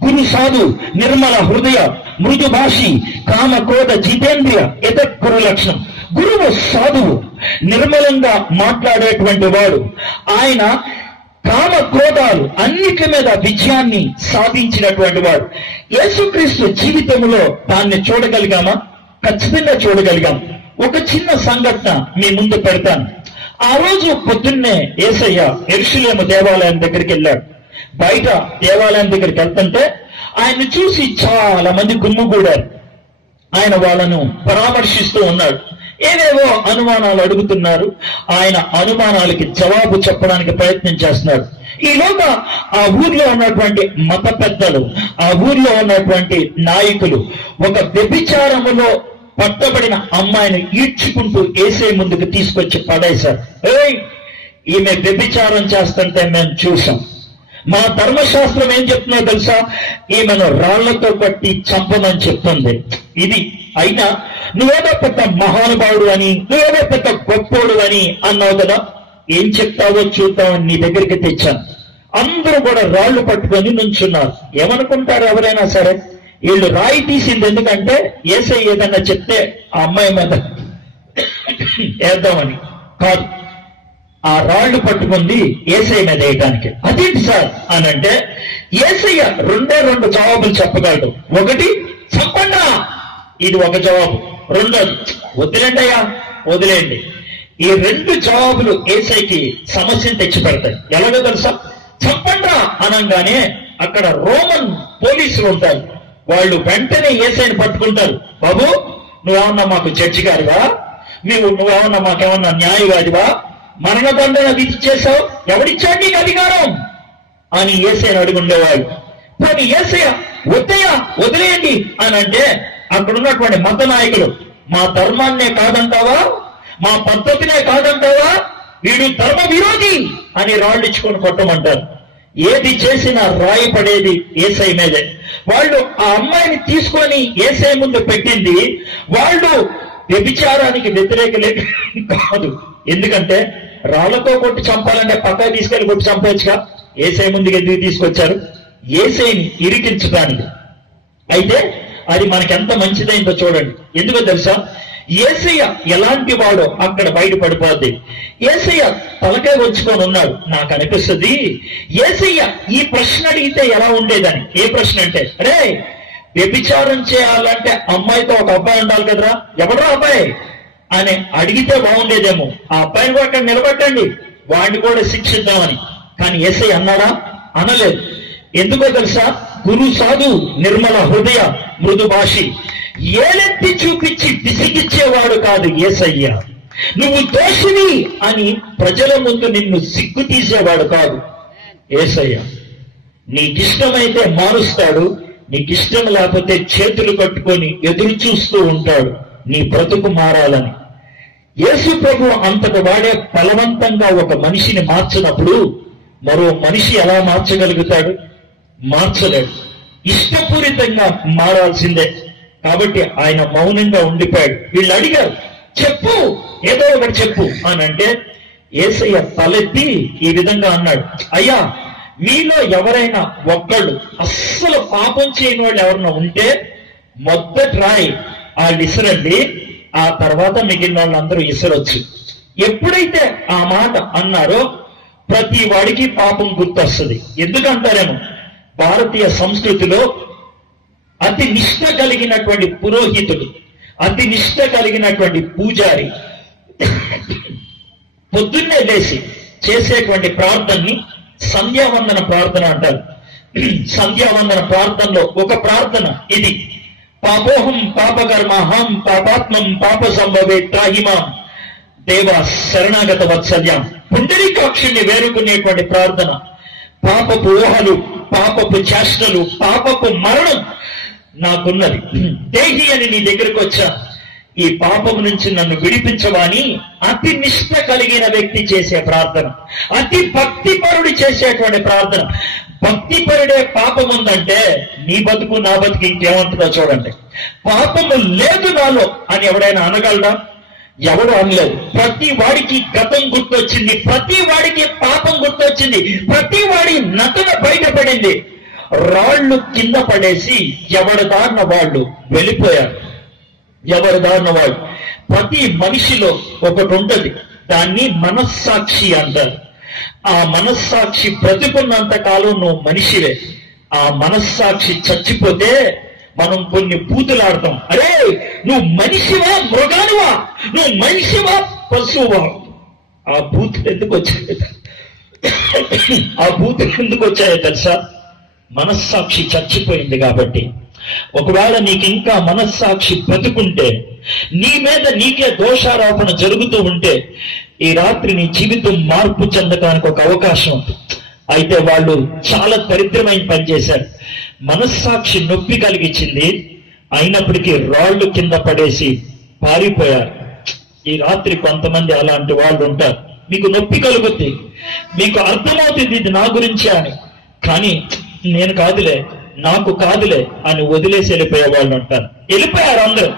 గురు సాధు నిర్మల హృదయ మృదు భాషి కామ క్రోధ జితేంద్రియ ఏతత్ గురు లక్షణం. గురువు సాధువు, నిర్మలంగా మాట్లాడేటువంటి వాడు. ఆయన కామ క్రోధాలు అన్నిటి మీద విజయాన్ని సాధించినటువంటి వాడు. యేసుక్రీస్తు జీవితంలో దాన్ని చూడగలిగామా? ఖచ్చితంగా చూడగలిగాం. ఒక చిన్న సంఘటన మీ ముందు పెడతాను. ఆ రోజు పొద్దున్నే యేసయ్య యెరూషలేము దేవాలయం దగ్గరికి వెళ్ళాడు. బయట దేవాలయం దగ్గరికి వెళ్తుంటే ఆయన్ని చూసి చాలా మంది గుమ్మిగూడారు. ఆయన వాళ్ళను పరామర్శిస్తూ ఉన్నాడు. ఏవేవో అనుమానాలు అడుగుతున్నారు. ఆయన అనుమానాలకి జవాబు చెప్పడానికి ప్రయత్నం చేస్తున్నాడు. ఈలోగా ఆ ఊర్లో ఉన్నటువంటి మత పెద్దలు, ఆ ఊర్లో ఉన్నటువంటి నాయకులు ఒక వ్యభిచారములో పట్టబడిన అమ్మాయిని ఈడ్చుకుంటూ యేసయ్య ముందుకు తీసుకొచ్చి పడేశారు. ఈమె వ్యభిచారం చేస్తుంటే మేము చూసాం. మా ధర్మశాస్త్రం ఏం చెప్తుందో తెలుసా? ఈమెను రాళ్లతో కొట్టి చంపమని చెప్తుంది. ఇది అయినా నువ్వేదో పెద్ద మహానుభావుడు అని, నువ్వేదో పెద్ద గొప్పోడు అని అన్నావు కదా, ఏం చెప్తావో చూద్దామని నీ దగ్గరికి తెచ్చాను. అందరూ కూడా రాళ్లు పట్టుకొని నుంచున్నారు. ఏమనుకుంటారు ఎవరైనా సరే, వీళ్ళు రాయి తీసింది ఎందుకంటే యేసయ్య ఏదన్నా చెప్తే ఆ అమ్మాయి మీద వేద్దామని కాదు, ఆ రాళ్లు పట్టుకుంది యేసయ్య మీద వేయడానికి. అదేంటి సార్ అని అంటే, యేసయ్య 2 జవాబులు చెప్పగలడు. ఒకటి, చంపండా, ఇది ఒక జవాబు. రెండోది, వదిలేండి అయ్యా, వదిలేండి. ఈ 2 జవాబులు యేసయ్యకి సమస్యను తెచ్చిపెడతాయి. ఎలాగో తెలుసా? చంపండా అనగానే అక్కడ రోమన్ పోలీసులు ఉంటారు. వాళ్ళు వెంటనే యేసయ్యని పట్టుకుంటారు. బాబు, నువ్వేమన్నా మాకు జడ్జి గారివా? నువ్వేమన్నా మాకేమన్నా న్యాయవాదివా? మరణదండన విధించేశావు, ఎవరిచ్చాడు నీకు అధికారం అని యేసయ్యని అడుగుండేవాడు. కానీ యేసయ్య వద్దయ్యా, వదిలేయండి అని అంటే అక్కడ ఉన్నటువంటి మత నాయకులు, మా ధర్మాన్నే కాదంటావా, మా పద్ధతినే కాదంటావా, వీడు ధర్మ విరోధి అని రాళ్ళిచ్చుకొని కొట్టమంటారు. ఏది చేసినా రాయి పడేది యేసయ్య మీదే. వాళ్ళు ఆ అమ్మాయిని తీసుకొని యేసయ్య ముందు పెట్టింది వాళ్ళు వ్యభిచారానికి వ్యతిరేకలే కాదు. ఎందుకంటే రాళ్లతో కొట్టి చంపాలంటే పక్కకు తీసుకెళ్లి కొట్టి చంపవచ్చుగా. యేసయ్య ముందుకు ఎందుకు తీసుకొచ్చారు? యేసయ్యని ఇరికించడానికి. అయితే అది మనకి ఎంత మంచిదైందో చూడండి. ఎందుకో తెలుసా? యేసయ్య ఎలాంటి వాడో అక్కడ బయటపడిపోద్ది. యేసయ్య తలకాయ వచ్చుకొని ఉన్నాడు. నాకు అనిపిస్తుంది యేసయ్య ఈ ప్రశ్న అడిగితే ఎలా ఉండేదని. ఏ ప్రశ్న అంటే, అరే వ్యభిచారం చేయాలంటే అమ్మాయితో ఒక అబ్బాయి ఉండాలి కదరా, ఎవడరా అబ్బాయి అని అడిగితే బాగుండేదేమో. ఆ అబ్బాయిని కూడా అక్కడ నిలబెట్టండి, వాడిని కూడా శిక్షిద్దామని. కానీ యేసయ్య అన్నాడా? అనలేదు. ఎందుకో తెలుసా? గురు సాధు నిర్మల హృదయ మృదు భాషి, ఏలెత్తి చూపించి విసిగిచ్చేవాడు కాదు యేసయ్య. నువ్వు దోషివి అని ప్రజల ముందు నిన్ను సిగ్గు తీసేవాడు కాదు యేసయ్య. నీకిష్టమైతే మారుస్తాడు, నీకిష్టం లేకపోతే చేతులు కట్టుకొని ఎదురు చూస్తూ ఉంటాడు నీ బ్రతుకు మారాలని. యేసు ప్రభు అంతటి వాడే బలవంతంగా ఒక మనిషిని మార్చినప్పుడు మరో మనిషి ఎలా మార్చగలుగుతాడు? మార్చలేడు. ఇష్టపూరితంగా మారాల్సిందే. కాబట్టి ఆయన మౌనంగా ఉండిపోయాడు. వీళ్ళు అడిగారు, చెప్పు, ఏదో ఒకటి చెప్పు అని అంటే యేసయ్య తలెత్తి ఈ విధంగా అన్నాడు, అయ్యా మీలో ఎవరైనా ఒక్కళ్ళు అస్సలు పాపం చేయని వాళ్ళు ఎవరైనా ఉంటే మొదటి రాయి వాళ్ళు ఇసరండి, ఆ తర్వాత మిగిలిన వాళ్ళందరూ ఇసరొచ్చు. ఎప్పుడైతే ఆ మాట అన్నారో ప్రతి వాడికి పాపం గుర్తొస్తుంది. ఎందుకంటారేమో, భారతీయ సంస్కృతిలో అతి నిష్ఠ కలిగినటువంటి పురోహితుడు, అతి నిష్ఠ కలిగినటువంటి పూజారి పొద్దున్నే లేచి చేసేటువంటి ప్రార్థనని సంధ్యావందన ప్రార్థన అంటారు. సంధ్యావందన ప్రార్థనలో ఒక ప్రార్థన ఇది, పాపోహం పాపకర్మహం పాపాత్మం పాప సంభవే త్రాహిమాం దేవ శరణాగత వత్సల్యం. పుండరీకాక్షుణ్ణి వేరుకునేటువంటి ప్రార్థన. పాపపు ఊహలు, పాపపు చేష్టలు, పాపపు మరణం నాకున్నది, దేహి అని నీ దగ్గరకు వచ్చా, ఈ పాపము నుంచి నన్ను విడిపించవాని అతి నిష్ఠ కలిగిన వ్యక్తి చేసే ప్రార్థన, అతి భక్తిపరుడు చేసేటువంటి ప్రార్థన. భక్తిపరుడే పాపం ఉందంటే నీ బతుకు నా బతుకు ఇంకేమంటుందో చూడండి. పాపము లేదు నాలో అని ఎవడైనా అనగలడా? ఎవడు అనలేదు. ప్రతి వాడికి గతం గుర్తొచ్చింది, ప్రతి వాడికి పాపం గుర్తొచ్చింది, ప్రతి వాడి నటన బయటపడింది. రాళ్ళు కింద పడేసి ఎవరి దారిన వాళ్ళు వెళ్ళిపోయారు. ఎవరి దారిన వాళ్ళు. ప్రతి మనిషిలో ఒకటి ఉంటది, దాన్ని మనస్సాక్షి అంటారు. ఆ మనస్సాక్షి బ్రతికున్నంత కాలం నువ్వు మనిషివే. ఆ మనస్సాక్షి చచ్చిపోతే మనం కొన్ని బూతులాడతాం. అరే నువ్వు మనిషివా మృగానివా, నువ్వు మనిషివా పశువా. ఆ బూతులు ఎందుకు వచ్చాయో ఆ బూతులు ఎందుకు వచ్చాయో తెలుసా? మనస్సాక్షి చచ్చిపోయింది కాబట్టి. ఒకవేళ నీకు ఇంకా మనస్సాక్షి బ్రతుకుంటే, నీ మీద నీకే దోషారోపణ జరుగుతూ ఉంటే, ఈ రాత్రి నీ జీవితం మార్పు చెందడానికి ఒక అవకాశం ఉంది. అయితే వాళ్ళు చాలా దరిద్రమైన పని చేశారు. మనస్సాక్షి నొప్పి కలిగించింది, అయినప్పటికీ రాళ్ళు కింద పడేసి పారిపోయారు. ఈ రాత్రి కొంతమంది అలాంటి వాళ్ళు ఉంటారు. మీకు నొప్పి కలుగుద్ది, మీకు అర్థమవుతుంది ఇది నా గురించే అని, కానీ నేను కాదులే, నాకు కాదులే అని వదిలేసి వెళ్ళిపోయే వాళ్ళు ఉంటారు. వెళ్ళిపోయారు అందరూ.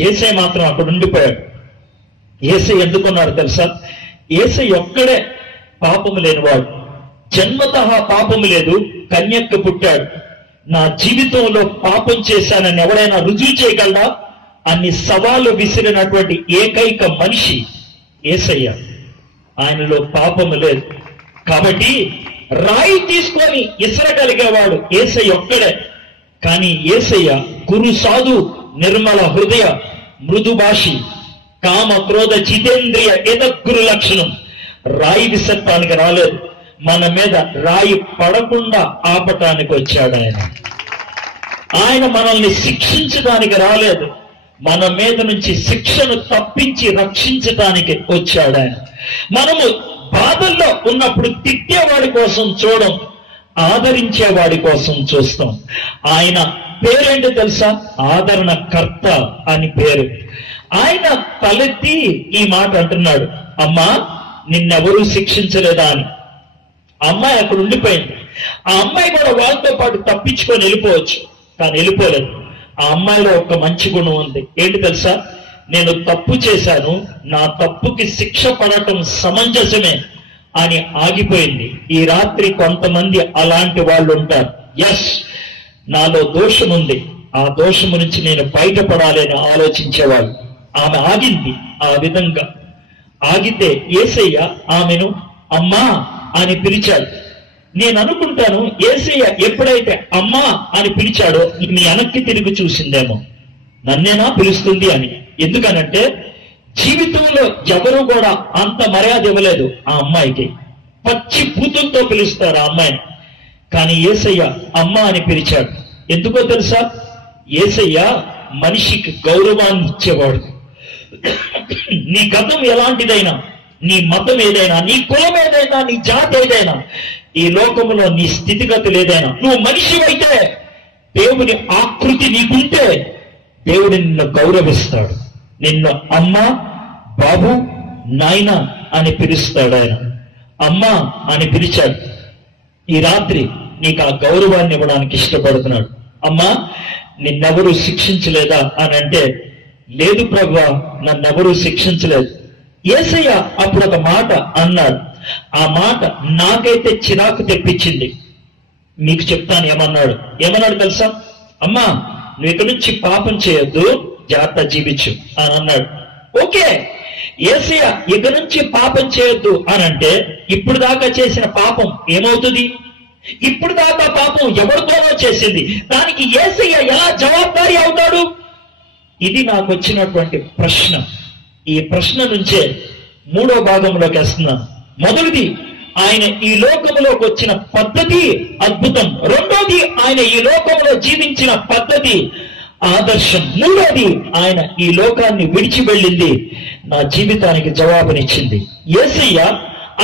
యేసయ్య మాత్రం అక్కడ ఉండిపోయాడు. యేసయ్య ఎందుకున్నారు తెలుసా? యేసయ్య ఒక్కడే పాపము లేనివాడు. జన్మతః పాపము లేదు, కన్యక్క పుట్టాడు. నా జీవితంలో పాపం చేశానని ఎవరైనా రుజువు చేయగలరా? అన్ని సవాలు విసిరినటువంటి ఏకైక మనిషి యేసయ్య. ఆయనలో పాపము లేదు. కాబట్టి రాయి తీసుకొని ఇసరగలిగేవాడు యేసయ్య ఒక్కడే. కానీ యేసయ్య గురు సాధు నిర్మల హృదయ మృదు భాషి, కామ క్రోధ జితేంద్రియ ఏదగ్గురు లక్షణం. రాయి విసర్పానికి రాలేదు. మన మీద రాయి పడకుండా ఆపటానికి వచ్చాడు ఆయన. ఆయన మనల్ని శిక్షించడానికి రాలేదు, మన మీద నుంచి శిక్షను తప్పించి రక్షించడానికి వచ్చాడు ఆయన. మనము బాధల్లో ఉన్నప్పుడు తిట్టేవాడి కోసం చూడం, ఆదరించేవాడి కోసం చూస్తాం. ఆయన పేరేంటో తెలుసా? ఆదరణకర్త అని పేరు. ఆయన తలెత్తి ఈ మాట అంటున్నాడు, అమ్మా నిన్నెవరూ శిక్షించలేదా అని. అమ్మాయి అక్కడ ఉండిపోయింది. ఆ అమ్మాయి కూడా వాళ్ళతో పాటు తప్పించుకొని వెళ్ళిపోవచ్చు, కానీ వెళ్ళిపోలేదు. ఆ అమ్మాయిలో ఒక మంచి గుణం ఉంది. ఏంటి తెలుసా? నేను తప్పు చేశాను, నా తప్పుకి శిక్ష పడటం సమంజసమే అని ఆగిపోయింది. ఈ రాత్రి కొంతమంది అలాంటి వాళ్ళు ఉంటారు. ఎస్, నాలో దోషం ఉంది, ఆ దోషము నుంచి నేను బయటపడాలి అని ఆలోచించేవాళ్ళు. ఆమె ఆగింది. ఆ విధంగా ఆగితే యేసయ్య ఆమెను అమ్మా అని పిలిచాడు. నేను అనుకుంటాను యేసయ్య ఎప్పుడైతే అమ్మా అని పిలిచాడో నీ వెనక్కి తిరిగి చూసిందేమో, నన్నేనా పిలుస్తుంది అని. ఎందుకనంటే జీవితంలో ఎవరు కూడా అంత మర్యాద ఇవ్వలేదు ఆ అమ్మాయికి. పచ్చి బూతులతో పిలుస్తారు ఆ అమ్మాయిని. కానీ యేసయ్య అమ్మ అని పిలిచాడు. ఎందుకో తెలుసా? యేసయ్య మనిషికి గౌరవాన్ని ఇచ్చేవాడు. నీ గతం ఎలాంటిదైనా, నీ మతం ఏదైనా, నీ కులం ఏదైనా, నీ జాతి ఏదైనా, ఈ లోకములో నీ స్థితిగతులు ఏదైనా, నువ్వు మనిషివైతే, దేవుని ఆకృతి నీకుంటే దేవుడు నిన్ను గౌరవిస్తాడు. నిన్ను అమ్మ, బాబు, నాయన అని పిలుస్తాడు ఆయన. అమ్మ అని పిలిచాడు. ఈ రాత్రి నీకు ఆ గౌరవాన్ని ఇవ్వడానికి ఇష్టపడుతున్నాడు. అమ్మా నిన్నెవరూ శిక్షించలేదా అని అంటే, లేదు ప్రభువా, నన్నెవరూ శిక్షించలేదు. యేసయ్య అప్పుడు ఒక మాట అన్నాడు. ఆ మాట నాకైతే చిరాకు తెప్పించింది. మీకు చెప్తాను ఏమన్నాడు. ఏమన్నాడు తెలుసా? అమ్మా నువ్వు ఇక్కడి నుంచి పాపం చేయొద్దు, జాగ్రత్త జీవించు అని అన్నాడు. ఓకే, యేసయ్య ఇక నుంచి పాపం చేయొద్దు అని అంటే ఇప్పుడు దాకా చేసిన పాపం ఏమవుతుంది? ఇప్పుడు దాకా పాపం ఎవరితోనో చేసింది, దానికి యేసయ్య ఎలా జవాబారి అవుతాడు? ఇది నాకు వచ్చినటువంటి ప్రశ్న. ఈ ప్రశ్న నుంచే మూడో భాగంలోకి వస్తున్నాను. మొదటిది, ఆయన ఈ లోకంలోకి వచ్చిన పద్ధతి అద్భుతం. రెండోది, ఆయన ఈ లోకంలో జీవించిన పద్ధతి ఆదర్శం. మూడోది, ఆయన ఈ లోకాన్ని విడిచి వెళ్ళింది నా జీవితానికి జవాబునిచ్చింది. యేసయ్య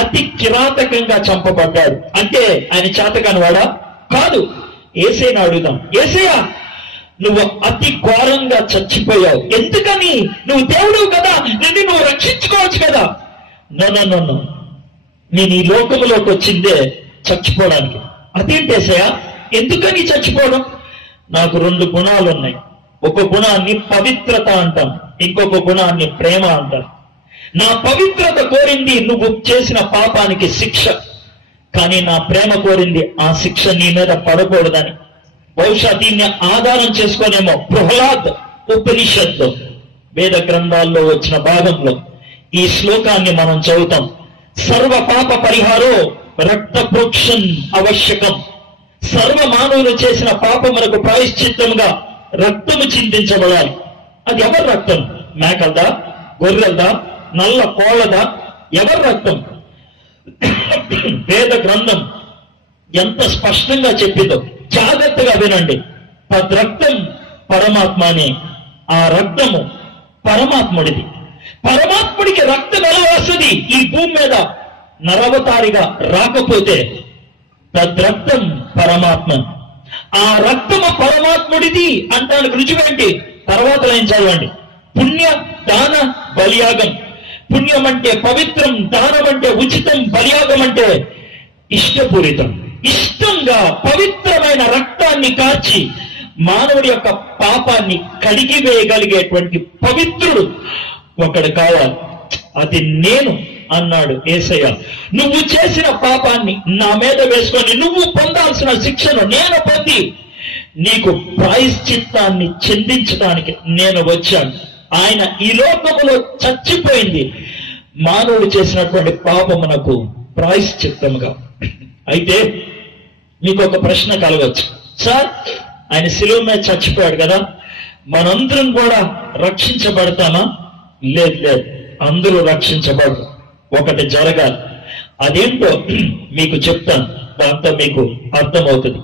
అతి కిరాతకంగా చంపబడ్డాడు. అంటే ఆయన చేతకాని వాడా? కాదు. యేసయ్యను అడుగుదాం, యేసయ్య నువ్వు అతి ఘోరంగా చచ్చిపోయావు, ఎందుకని? నువ్వు దేవుడు కదా, నిన్ను నువ్వు రక్షించుకోవచ్చు కదా. నో, నేను ఈ లోకంలోకి వచ్చిందే చచ్చిపోవడానికి. అదేంటి యేసయ్య, ఎందుకని చచ్చిపోవడం? నాకు 2 గుణాలు ఉన్నాయి. ఒక గుణాన్ని పవిత్రత అంటాం, ఇంకొక గుణాన్ని ప్రేమ అంటారు. నా పవిత్రత కోరింది నువ్వు చేసిన పాపానికి శిక్ష, కానీ నా ప్రేమ కోరింది ఆ శిక్ష నీ మీద పడకూడదని. బహుశా దీన్ని ఆధారం చేసుకోనేమో ప్రహ్లాద్ ఉపనిషత్తు వేద గ్రంథాల్లో వచ్చిన భాగంలో ఈ శ్లోకాన్ని మనం చదువుతాం. సర్వ పాప పరిహారో రక్త ప్రోక్షం ఆవశ్యకం. సర్వ మానవులు చేసిన పాపములకు ప్రాయశ్చిత్తంగా రక్తము చిందించబడాలి. అది ఎవరి రక్తం? మేకలదా, గొర్రెలదా, నల్ల కోళ్ళదా? ఎవరి రక్తం? వేద గ్రంథం ఎంత స్పష్టంగా చెప్పిందో జాగ్రత్తగా వినండి. తద్రక్తం పరమాత్మని, ఆ రక్తము పరమాత్ముడిది. పరమాత్ముడికి రక్తం ఎలా వస్తుంది? ఈ భూమి మీద నరవతారిగా రాకపోతే తద్రక్తం పరమాత్మ. ఆ రక్తము పరమాత్ముడిది అంటానికి రుజువేంటి? తర్వాత ఏం చదవండి. పుణ్య దాన బలియాగం. పుణ్యం అంటే పవిత్రం, దానం అంటే ఉచితం, బలియాగం అంటే ఇష్టపూరితం. ఇష్టంగా పవిత్రమైన రక్తాన్ని కార్చి మానవుడి యొక్క పాపాన్ని కడిగి వేయగలిగేటువంటి పవిత్రుడు ఒకడు కావాలి. అది నేను అన్నాడు యేసయ్య. నువ్వు చేసిన పాపాన్ని నా మీద వేసుకొని నువ్వు పొందాల్సిన శిక్షను నేను పొంది నీకు ప్రాయశ్చిత్తాన్ని చెందించడానికి నేను వచ్చాను. ఆయన ఈ లోకములో చచ్చిపోయింది మానవుడు చేసినటువంటి పాపమునకు ప్రాయశ్చిత్తముగా. అయితే మీకు ఒక ప్రశ్న కలగచ్చు, సార్ ఆయన శిలువ మీద చచ్చిపోయాడు కదా, మనందరం కూడా రక్షించబడతామా? లేదు, అందరూ రక్షించబడరు. ఒకటి జరగాలి. అదేంటో మీకు చెప్తాను, దాంతో మీకు అర్థమవుతుంది.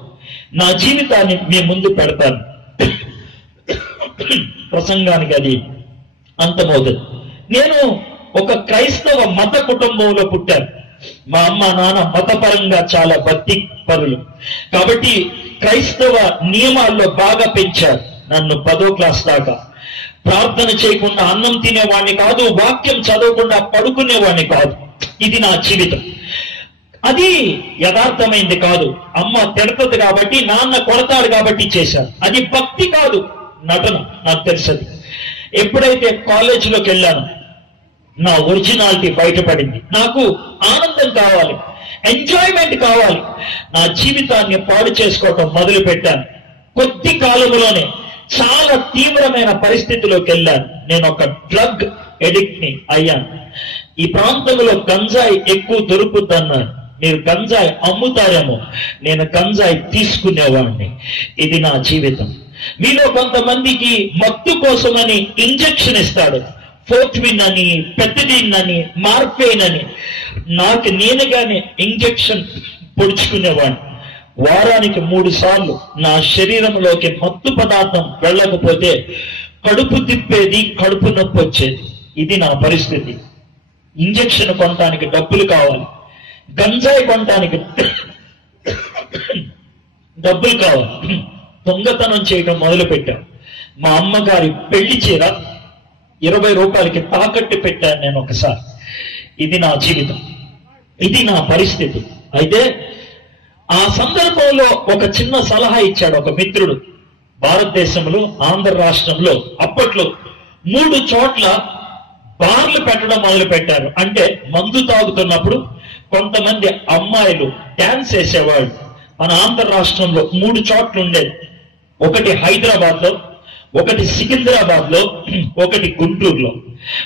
నా జీవితాన్ని మీ ముందు పెడతాను, ప్రసంగానికి అది అంతమవుతుంది. నేను ఒక క్రైస్తవ మత కుటుంబంలో పుట్టాను. మా అమ్మ నాన్న మతపరంగా చాలా భక్తి పరులు కాబట్టి క్రైస్తవ నియమాల్లో బాగా పెంచారు నన్ను. 10వ క్లాస్ దాకా ప్రార్థన చేయకుండా అన్నం తినేవాడిని కాదు, వాక్యం చదవకుండా పడుకునేవాడిని కాదు. ఇది నా జీవితం. అది యథార్థమైంది కాదు. అమ్మ తిడతది కాబట్టి, నాన్న కొడతాడు కాబట్టి చేశారు. అది భక్తి కాదు, నటన. నాకు తెలుసది. ఎప్పుడైతే కాలేజీలోకి వెళ్ళాను, నా ఒరిజినాలిటీ బయటపడింది. నాకు ఆనందం కావాలి, ఎంజాయ్మెంట్ కావాలి. నా జీవితాన్ని పాడు చేసుకోవటం మొదలు పెట్టాను. కొద్ది కాలంలోనే చాలా తీవ్రమైన పరిస్థితిలోకి వెళ్ళాను. నేను ఒక డ్రగ్ ఎడిక్ట్ ని అయ్యాను. ఈ ప్రాంతంలో గంజాయి ఎక్కువ దొరుకుతుందన్నారు. మీరు గంజాయి అమ్ముతారేమో, నేను గంజాయి తీసుకునేవాడిని. ఇది నా జీవితం. మీలో కొంతమందికి మత్తు కోసమని ఇంజెక్షన్ ఇస్తాడు, ఫోర్ట్విన్ అని, పెథిడిన్ అని, మార్ఫైన్ అని. నాకు నేనుగానే ఇంజెక్షన్ పొడుచుకునేవాడిని. వారానికి 3 సార్లు నా శరీరంలోకి మత్తు పదార్థం వెళ్ళకపోతే కడుపు తిప్పేది, కడుపు నొప్పి వచ్చేది. ఇది నా పరిస్థితి. ఇంజెక్షన్ కొనడానికి డబ్బులు కావాలి, గంజాయి కొనడానికి డబ్బులు కావాలి. దొంగతనం చేయడం మొదలు పెట్టాం. మా అమ్మగారి పెళ్లి చీర 20 రూపాయలకి తాకట్టు పెట్టాను నేను ఒకసారి. ఇది నా జీవితం, ఇది నా పరిస్థితి. అయితే ఆ సందర్భంలో ఒక చిన్న సలహా ఇచ్చాడు ఒక మిత్రుడు. భారతదేశంలో ఆంధ్ర రాష్ట్రంలో అప్పట్లో 3 చోట్ల బార్లు పెట్టడం మొదలు పెట్టారు. అంటే మందు తాగుతున్నప్పుడు కొంతమంది అమ్మాయిలు డాన్స్ వేసేవాళ్ళు. మన ఆంధ్ర రాష్ట్రంలో 3 చోట్ల ఉండేది. ఒకటి హైదరాబాద్ లో, ఒకటి సికింద్రాబాద్ లో, ఒకటి గుంటూరులో.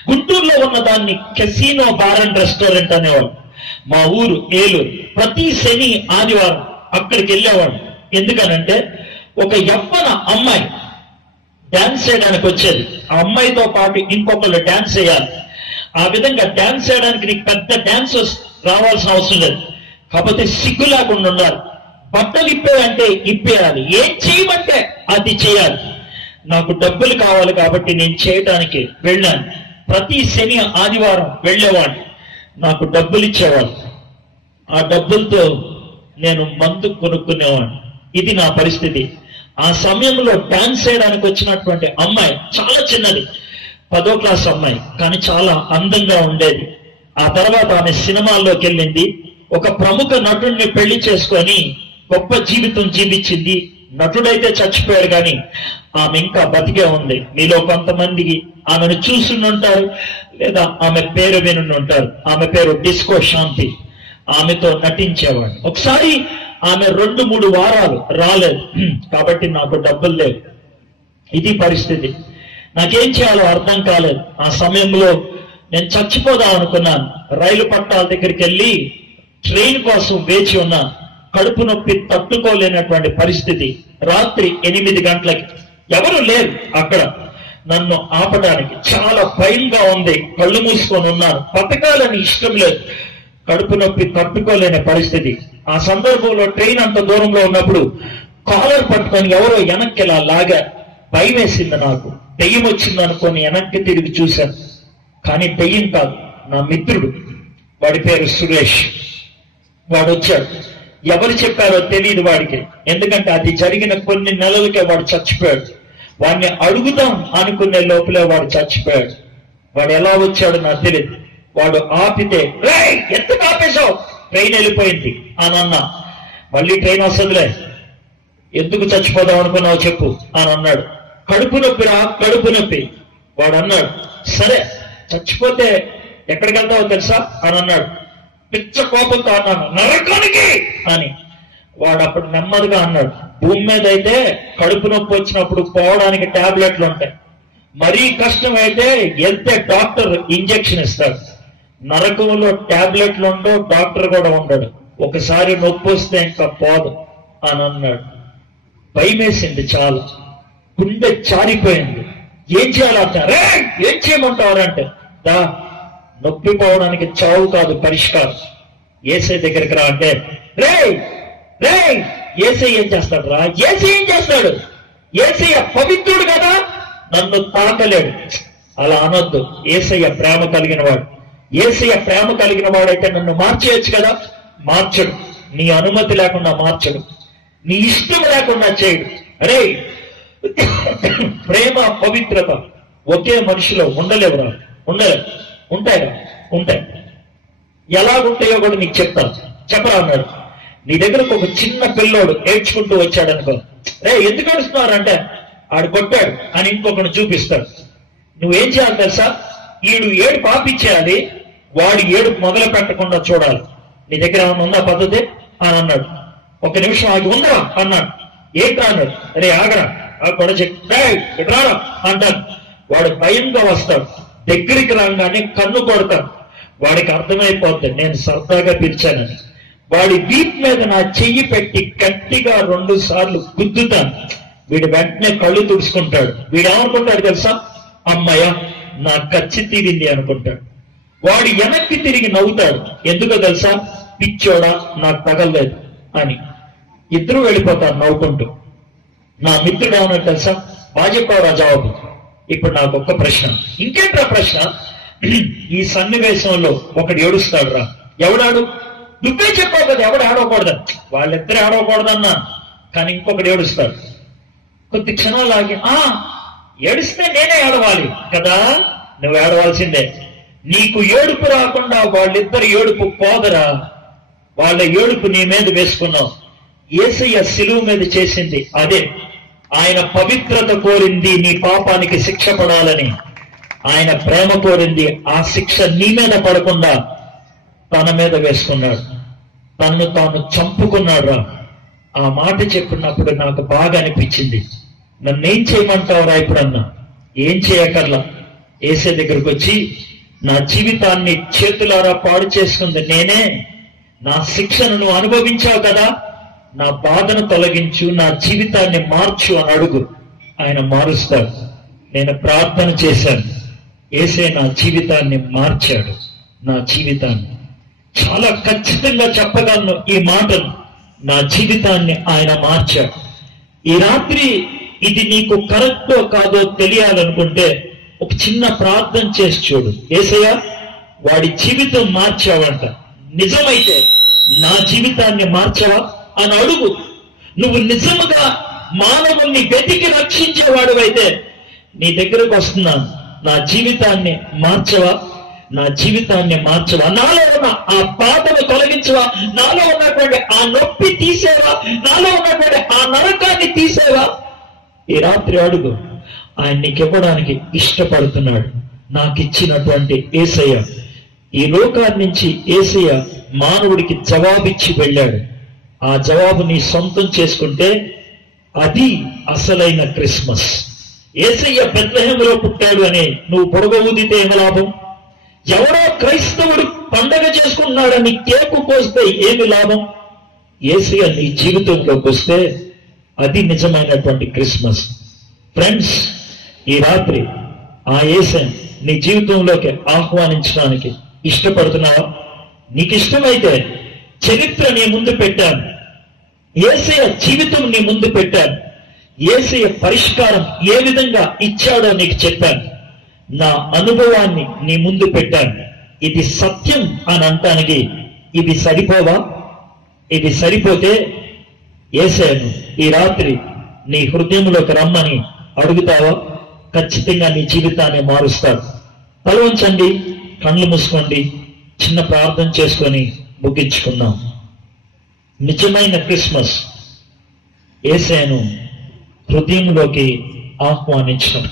గుంటూరులో ఉన్న దాన్ని కెసినో బార్ అండ్ రెస్టారెంట్ అనేవాడు. మా ఊరు ఏలూరు. ప్రతి శని ఆదివారం అక్కడికి వెళ్ళేవాడు. ఎందుకనంటే ఒక యవ్వన అమ్మాయి డాన్స్ చేయడానికి వచ్చేది. ఆ అమ్మాయితో పాటు ఇంకొకళ్ళు డాన్స్ చేయాలి. ఆ విధంగా డాన్స్ చేయడానికి నీకు పెద్ద డాన్సర్స్ రావాల్సిన అవసరం లేదు, కాకపోతే సిగ్గు లేకుండా ఉండాలి. బట్టలు ఇప్పేయంటే ఇప్పేయాలి, ఏం చేయమంటే అది చేయాలి. నాకు డబ్బులు కావాలి కాబట్టి నేను చేయడానికి వెళ్ళాను. ప్రతి శని ఆదివారం వెళ్ళేవాడిని. నాకు డబ్బులు ఇచ్చేవాడు. ఆ డబ్బులతో నేను మందు కొనుక్కునేవాడిని. ఇది నా పరిస్థితి. ఆ సమయంలో డాన్స్ చేయడానికి వచ్చినటువంటి అమ్మాయి చాలా చిన్నది, 10వ క్లాస్ అమ్మాయి, కానీ చాలా అందంగా ఉండేది. ఆ తర్వాత ఆమె సినిమాల్లోకి వెళ్ళింది. ఒక ప్రముఖ నటుడిని పెళ్లి చేసుకొని గొప్ప జీవితం జీవించింది. నటుడైతే చచ్చిపోయాడు, కానీ ఆమె ఇంకా బతికే ఉంది. మీలో కొంతమందికి ఆమెను చూసుంటారు, లేదా ఆమె పేరు వినుంటారు. ఆమె పేరు డిస్కో శాంతి. ఆమెతో నటించేవాడు. ఒకసారి ఆమె 2-3 వారాలు రాలేదు, కాబట్టి నాకు డబ్బులు లేవు. ఇది పరిస్థితి. నాకేం చేయాలో అర్థం కాలేదు. ఆ సమయంలో నేను చచ్చిపోదాం అనుకున్నాను. రైలు పట్టాల దగ్గరికి వెళ్ళి ట్రైన్ కోసం వేచి ఉన్నాను. కడుపు నొప్పి తట్టుకోలేనటువంటి పరిస్థితి. రాత్రి 8 గంటలకి ఎవరు లేరు అక్కడ నన్ను ఆపడానికి. చాలా భయంగా ఉంది. కళ్ళు మూసుకొని ఉన్నాను. బతకాలని ఇష్టం లేదు. కడుపు నొప్పి తట్టుకోలేని పరిస్థితి. ఆ సందర్భంలో ట్రైన్ అంత దూరంలో ఉన్నప్పుడు కాలర్ పట్టుకొని ఎవరో వెనక్కి ఇలా లాగా. భయం వేసింది నాకు. దెయ్యం వచ్చింది అనుకొని వెనక్కి తిరిగి చూశాను, కానీ దెయ్యం కాదు, నా మిత్రుడు. వాడి పేరు సురేష్. వాడు వచ్చాడు. ఎవరు చెప్పారో తెలియదు వాడికి, ఎందుకంటే అది జరిగిన కొన్ని నెలలకే వాడు చచ్చిపోయాడు. వాడిని అడుగుదాం అనుకునే లోపలే వాడు చచ్చిపోయాడు. వాడు ఎలా వచ్చాడు నాకు తెలియదు. వాడు ఆపితే, ఎందుకు ఆపేశావు, ట్రైన్ వెళ్ళిపోయింది అని అన్నా. మళ్ళీ ట్రైన్ వస్తుందిలే, ఎందుకు చచ్చిపోదాం అనుకున్నావు చెప్పు అని అన్నాడు. కడుపు నొప్పి రా, కడుపు నొప్పి. వాడు అన్నాడు, సరే చచ్చిపోతే ఎక్కడికి వెళ్తావో తెలుసా అని అన్నాడు. పిచ్చ కోపంతో అన్నాను, నరకానికి అని. వాడు అప్పుడు నెమ్మదిగా అన్నాడు, భూమి మీద అయితే కడుపు నొప్పి వచ్చినప్పుడు పోవడానికి టాబ్లెట్లు ఉంటాయి, మరీ కష్టం అయితే వెళ్తే డాక్టర్ ఇంజెక్షన్ ఇస్తాడు. నరకంలో టాబ్లెట్లు ఉండవు, డాక్టర్ కూడా ఉండడు. ఒకసారి నొప్పి వస్తే ఇంకా పోదు అని అన్నాడు. భయమేసింది చాలా, గుండె చారిపోయింది. ఏం చేయాలంటారు? ఏం చేయమంటారంటే, దా, నొప్పి పోవడానికి చావు కాదు పరిష్కారం. ఏసై దగ్గరికి రా అంటే, రే రే ఏసై ఏం చేస్తాడు రా? ఏసై ఏం చేస్తాడు? ఏసయ్య పవిత్రుడు కదా, నన్ను తాకలేడు. అలా అనొద్దు. ఏసయ్య ప్రేమ కలిగిన వాడు. ఏసయ్య ప్రేమ కలిగిన వాడైతే నన్ను మార్చేయచ్చు కదా. మార్చడు. నీ అనుమతి లేకుండా మార్చడు. నీ ఇష్టం లేకుండా చేయడు. అరే, ప్రేమ పవిత్రత ఒకే మనిషిలో ఉండలేవురా? ఉండలేవు. ఉంటాయిరా? ఉంటాయి. ఎలాగుంటాయో కూడా నీకు చెప్తాను. చెప్పరా అన్నాడు. నీ దగ్గరకు ఒక చిన్న పిల్లోడు ఏడ్చుకుంటూ వచ్చాడు అనుకో, రే ఎందుకు ఏడుస్తున్నారంటే ఆడు కొట్టాడు అని ఇంకొకటి చూపిస్తాడు. నువ్వేం చేయాలి తెలుసా? ఈడు ఏడు పాపిచ్చేయాలి, వాడు ఏడు మొదలు పెట్టకుండా చూడాలి. నీ దగ్గర ఏమన్నా ఉందా పద్ధతి అని అన్నాడు. ఒక నిమిషం ఆగి ఉందా అన్నాడు. ఏంట్రా అన్నాడు. అరే ఆగరా, ఆ కూడా చెప్పారా అంటాడు. వాడు భయంగా వస్తాడు. దగ్గరికి రాగానే కన్ను కొడతాడు. వాడికి అర్థమైపోతుంది నేను సరదాగా పిలిచానని. వాడి వీప్ మీద నా చెయ్యి పెట్టి గట్టిగా 2 సార్లు గుద్దుతాను. వీడు వెంటనే కళ్ళు తుడుచుకుంటాడు. వీడు ఏమనుకుంటాడు తెలుసా? అమ్మయ్య నా కచ్చి తీరింది అనుకుంటాడు. వాడు వెనక్కి తిరిగి నవ్వుతాడు. ఎందుకో తెలుసా? పిచ్చోడా నాకు తగలలేదు అని. ఇద్దరు వెళ్ళిపోతారు నవ్వుకుంటూ. నా మిత్రుడు ఏమన్నా తెలుసా? బాగా చెప్పావురా జవాబు. ఇప్పుడు నాకు ఒక్క ప్రశ్న. ఇంకేంట్రా ప్రశ్న? ఈ సన్నివేశంలో ఒకడు ఏడుస్తాడు రా. ఎవడాడు? నువ్వే చెప్పావు కదా ఎవడు ఆడవకూడదని. వాళ్ళిద్దరే ఆడవకూడదన్నా. కానీ ఇంకొకడు ఏడుస్తాడు. కొద్ది క్షణాలు ఆగి, ఏడిస్తే నేనే ఏడవాలి కదా. నువ్వు ఏడవాల్సిందే. నీకు ఏడుపు రాకుండా వాళ్ళిద్దరు ఏడుపు పోదరా. వాళ్ళ ఏడుపు నీ మీద వేసుకున్నావు. యేసయ్య సిలువ మీద చేసింది అదే. ఆయన పవిత్రత కోరింది నీ పాపానికి శిక్ష పడాలని. ఆయన ప్రేమ కోరింది ఆ శిక్ష నీ మీద పడకుండా తన మీద వేసుకున్నాడు. తన్ను తాను చంపుకున్నాడు రా. ఆ మాట చెప్పినప్పుడు నాకు బాగా అనిపించింది. నన్నేం చేయమంటావురా ఇప్పుడన్నా? ఏం చేయకర్లా. యేసయ్య దగ్గరకు వచ్చి, నా జీవితాన్ని చేతులారా పాడు చేసుకుంది నేనే. నా శిక్షను నువ్వు అనుభవించావు కదా, నా బాధను తొలగించు, నా జీవితాన్ని మార్చు అని అడుగు. ఆయన మారుస్తాడు. నేను ప్రార్థన చేశాను. యేసయ్య నా జీవితాన్ని మార్చాడు. నా జీవితాన్ని చాలా ఖచ్చితంగా చెప్పగలను ఈ మాటను. నా జీవితాన్ని ఆయన మార్చాడు. ఈ రాత్రి ఇది నీకు కరెక్టో కాదో తెలియాలనుకుంటే ఒక చిన్న ప్రార్థన చేసి చూడు. యేసయ్య వాడి జీవితం మార్చావంట. నిజమైతే నా జీవితాన్ని మార్చావా అని అడుగు. నువ్వు నిజముగా మానవుల్ని వెతికి రక్షించేవాడువైతే నీ దగ్గరకు వస్తున్నాను. నా జీవితాన్ని మార్చవా? నా జీవితాన్ని మార్చవా? నాలో ఉన్న ఆ బాధను తొలగించవా? నాలో ఉన్నటువంటి ఆ నొప్పి తీసేవా? నాలో ఉన్నటువంటి ఆ నరకాన్ని తీసేవా? ఈ రాత్రి అడుగు. ఆయన నీకు ఇవ్వడానికి ఇష్టపడుతున్నాడు. నాకు ఇచ్చినటువంటి యేసయ్య, ఈ లోకాన్ని నుంచి యేసయ్య మానవుడికి జవాబిచ్చి వెళ్ళాడు. ఆ జవాబు నీ సొంతం చేసుకుంటే అది అసలైన క్రిస్మస్. యేసయ్య బెత్లెహేములో పుట్టాడు అని నువ్వు పొడగ ఊదితే ఏమి లాభం? ఎవరో క్రైస్తవుడు పండగ చేసుకుంటున్నాడని కేకు కోస్తే ఏమి లాభం? యేసయ్య నీ జీవితంలోకి వస్తే అది నిజమైనటువంటి క్రిస్మస్. ఫ్రెండ్స్, ఈ రాత్రి ఆ యేసయ్య నీ జీవితంలోకి ఆహ్వానించడానికి ఇష్టపడుతున్నావా? నీకు ఇష్టమైతే చరిత్ర నీ ముందు పెట్టాను. యేసయ్య జీవితం నీ ముందు పెట్టాను. యేసయ్య పరిష్కారం ఏ విధంగా ఇచ్చాడో నీకు చెప్పాను. నా అనుభవాన్ని నీ ముందు పెట్టాను. ఇది సత్యం అని అంటానికి ఇది సరిపోవా? ఇది సరిపోతే యేసయ్యను ఈ రాత్రి నీ హృదయంలోకి రమ్మని అడుగుతావా? ఖచ్చితంగా నీ జీవితాన్ని మారుస్తాడు. తల వంచండి, కళ్ళు మూసుకోండి, చిన్న ప్రార్థన చేసుకొని ముగించుకుందాం. నిజమైన క్రిస్మస్ యేసయ్యను హృదయంలోకి ఆహ్వానించడం.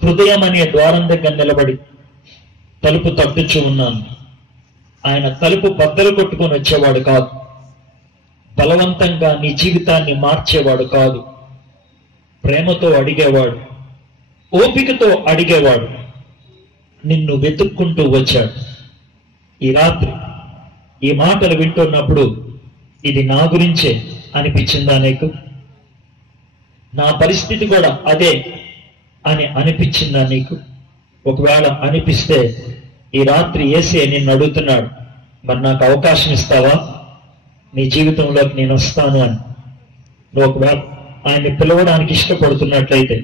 హృదయం అనే ద్వారం దగ్గర నిలబడి తలుపు తట్టుచూ ఉన్నాను. ఆయన తలుపు బద్దలు కొట్టుకొని వచ్చేవాడు కాదు. బలవంతంగా నీ జీవితాన్ని మార్చేవాడు కాదు. ప్రేమతో అడిగేవాడు, ఓపికతో అడిగేవాడు. నిన్ను వెతుక్కుంటూ వచ్చాడు. ఈ రాత్రి ఈ మాటలు వింటున్నప్పుడు ఇది నా గురించే అనిపించిందా నీకు? నా పరిస్థితి కూడా అదే అని అనిపించిందా నీకు? ఒకవేళ అనిపిస్తే ఈ రాత్రి యేసే నిన్ను అడుగుతున్నాడు, మరి నాకు అవకాశం ఇస్తావా, నీ జీవితంలోకి నేను వస్తాను అని. నువ్వు ఒకవేళ ఆయన్ని పిలవడానికి ఇష్టపడుతున్నట్లయితే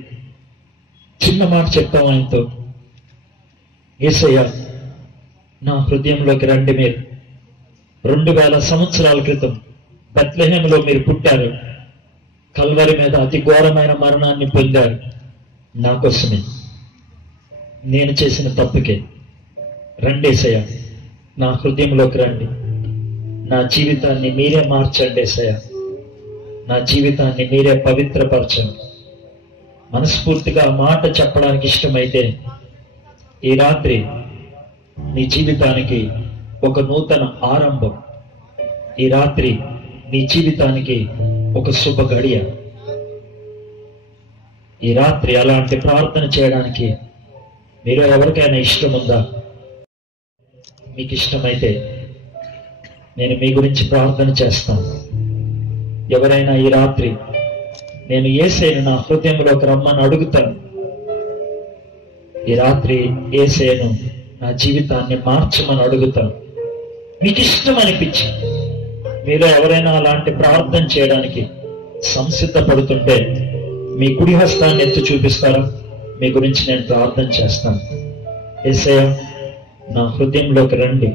చిన్న మాట చెప్తాం ఆయనతో, యేసయ్య నా హృదయంలోకి రండి. మీరు 2000 సంవత్సరాల క్రితం బెత్లెహేములో మీరు పుట్టారు, కల్వరి మీద అతి ఘోరమైన మరణాన్ని పొందారు నా కోసమే, నేను చేసిన తప్పుకే. రండి యేసయ్య, నా హృదయంలోకి రండి, నా జీవితాన్ని మీరే మార్చండి యేసయ్య, నా జీవితాన్ని మీరే పవిత్రపరచండి. మనస్ఫూర్తిగా మాట చెప్పడానికి ఇష్టమైతే ఈ రాత్రి నీ జీవితానికి ఒక నూతన ఆరంభం, ఈ రాత్రి నీ జీవితానికి ఒక శుభ గడియ. ఈ రాత్రి అలాంటి ప్రార్థన చేయడానికి మీరు ఎవరికైనా ఇష్టం ఉందా? మీకు ఇష్టమైతే నేను మీ గురించి ప్రార్థన చేస్తాను. ఎవరైనా ఈ రాత్రి నేను యేసేను నా హృదయంలోకి రమ్మని అడుగుతాను, ఈ రాత్రి యేసేను నా జీవితాన్ని మార్చమని అడుగుతాను, మీకు ఇష్టం అనిపించి మీలో ఎవరైనా అలాంటి ప్రార్థన చేయడానికి సంసిద్ధపడుతుంటే మీ కుడి హస్తాన్ని ఎత్తి చూపిస్తారా? మీ గురించి నేను ప్రార్థన చేస్తాను. యేసయ్య నా హృదయంలోకి రండి,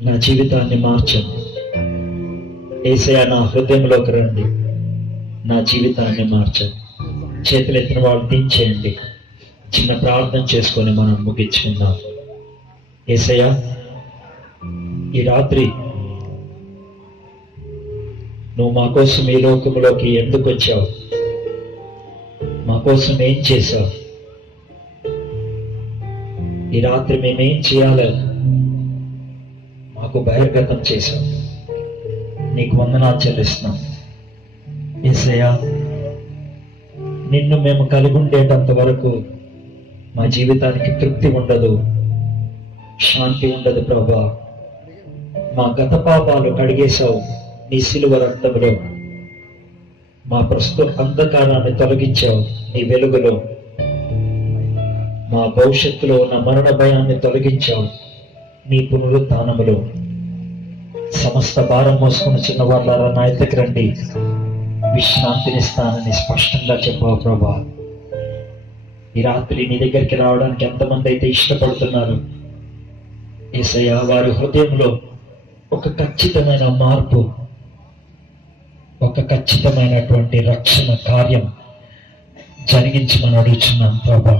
నా జీవితాన్ని మార్చండి. యేసయ్య నా హృదయంలోకి రండి, నా జీవితాన్ని మార్చండి. చేతులెత్తిన వాళ్ళు దించేయండి. చిన్న ప్రార్థన చేసుకొని మనం ముగించుకుందాం. యేసయ్య ఈ రాత్రి నువ్వు మా కోసం ఈ లోకంలోకి ఎందుకు వచ్చావు, మా కోసం ఏం చేశావు, ఈ రాత్రి మేమేం చేయాలి మాకు బహిర్గతం చేశావు. నీకు వందనాలు చెల్లిస్తున్నాం యేసయ్య. నిన్ను మేము కలిగి ఉండేటంత వరకు మా జీవితానికి తృప్తి ఉండదు, శాంతి ఉండదు ప్రభా. మా గత పాపాలు కడిగేశావు నీ సిలువ రక్తంలో, మా ప్రస్తుత అంధకారాన్ని తొలగించావు నీ వెలుగులో, మా భవిష్యత్తులో ఉన్న మరణ భయాన్ని తొలగించావు నీ పునరుత్థానములో. సమస్త భారం మోసుకున్న చిన్నవాళ్ళారా నా ఎద్దకు రండి, విశ్రాంతినిస్తానని స్పష్టంగా చెప్పావు ప్రభా. ఈ రాత్రి నీ దగ్గరికి రావడానికి ఎంతమంది అయితే ఇష్టపడుతున్నారు యేసయ్య, వారి హృదయంలో ఒక ఖచ్చితమైన మార్పు, ఒక ఖచ్చితమైనటువంటి రక్షణ కార్యం జరిగించమని అడుగుతున్నాం ప్రభా.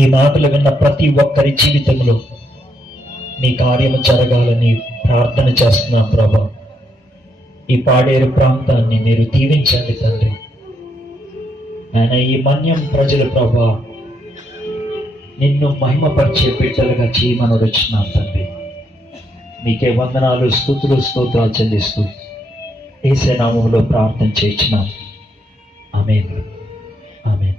ఈ మాటలు విన్న ప్రతి ఒక్కరి జీవితంలో నీ కార్యము జరగాలని ప్రార్థన చేస్తున్నాం ప్రభా. ఈ పాడేరు ప్రాంతాన్ని మీరు దీవించండి తండ్రి. ఆయన ఈ మన్యం ప్రజలు ప్రభా నిన్ను మహిమపరిచే బిడ్డలుగా చేయమని వచ్చినాం తండ్రి. నీకే వందనాలు, స్తుతులు, స్తోత్రాలు చెల్లిస్తూ యేసు నామములో ప్రార్థన చేయించున్నాం. ఆమేన్, ఆమేన్.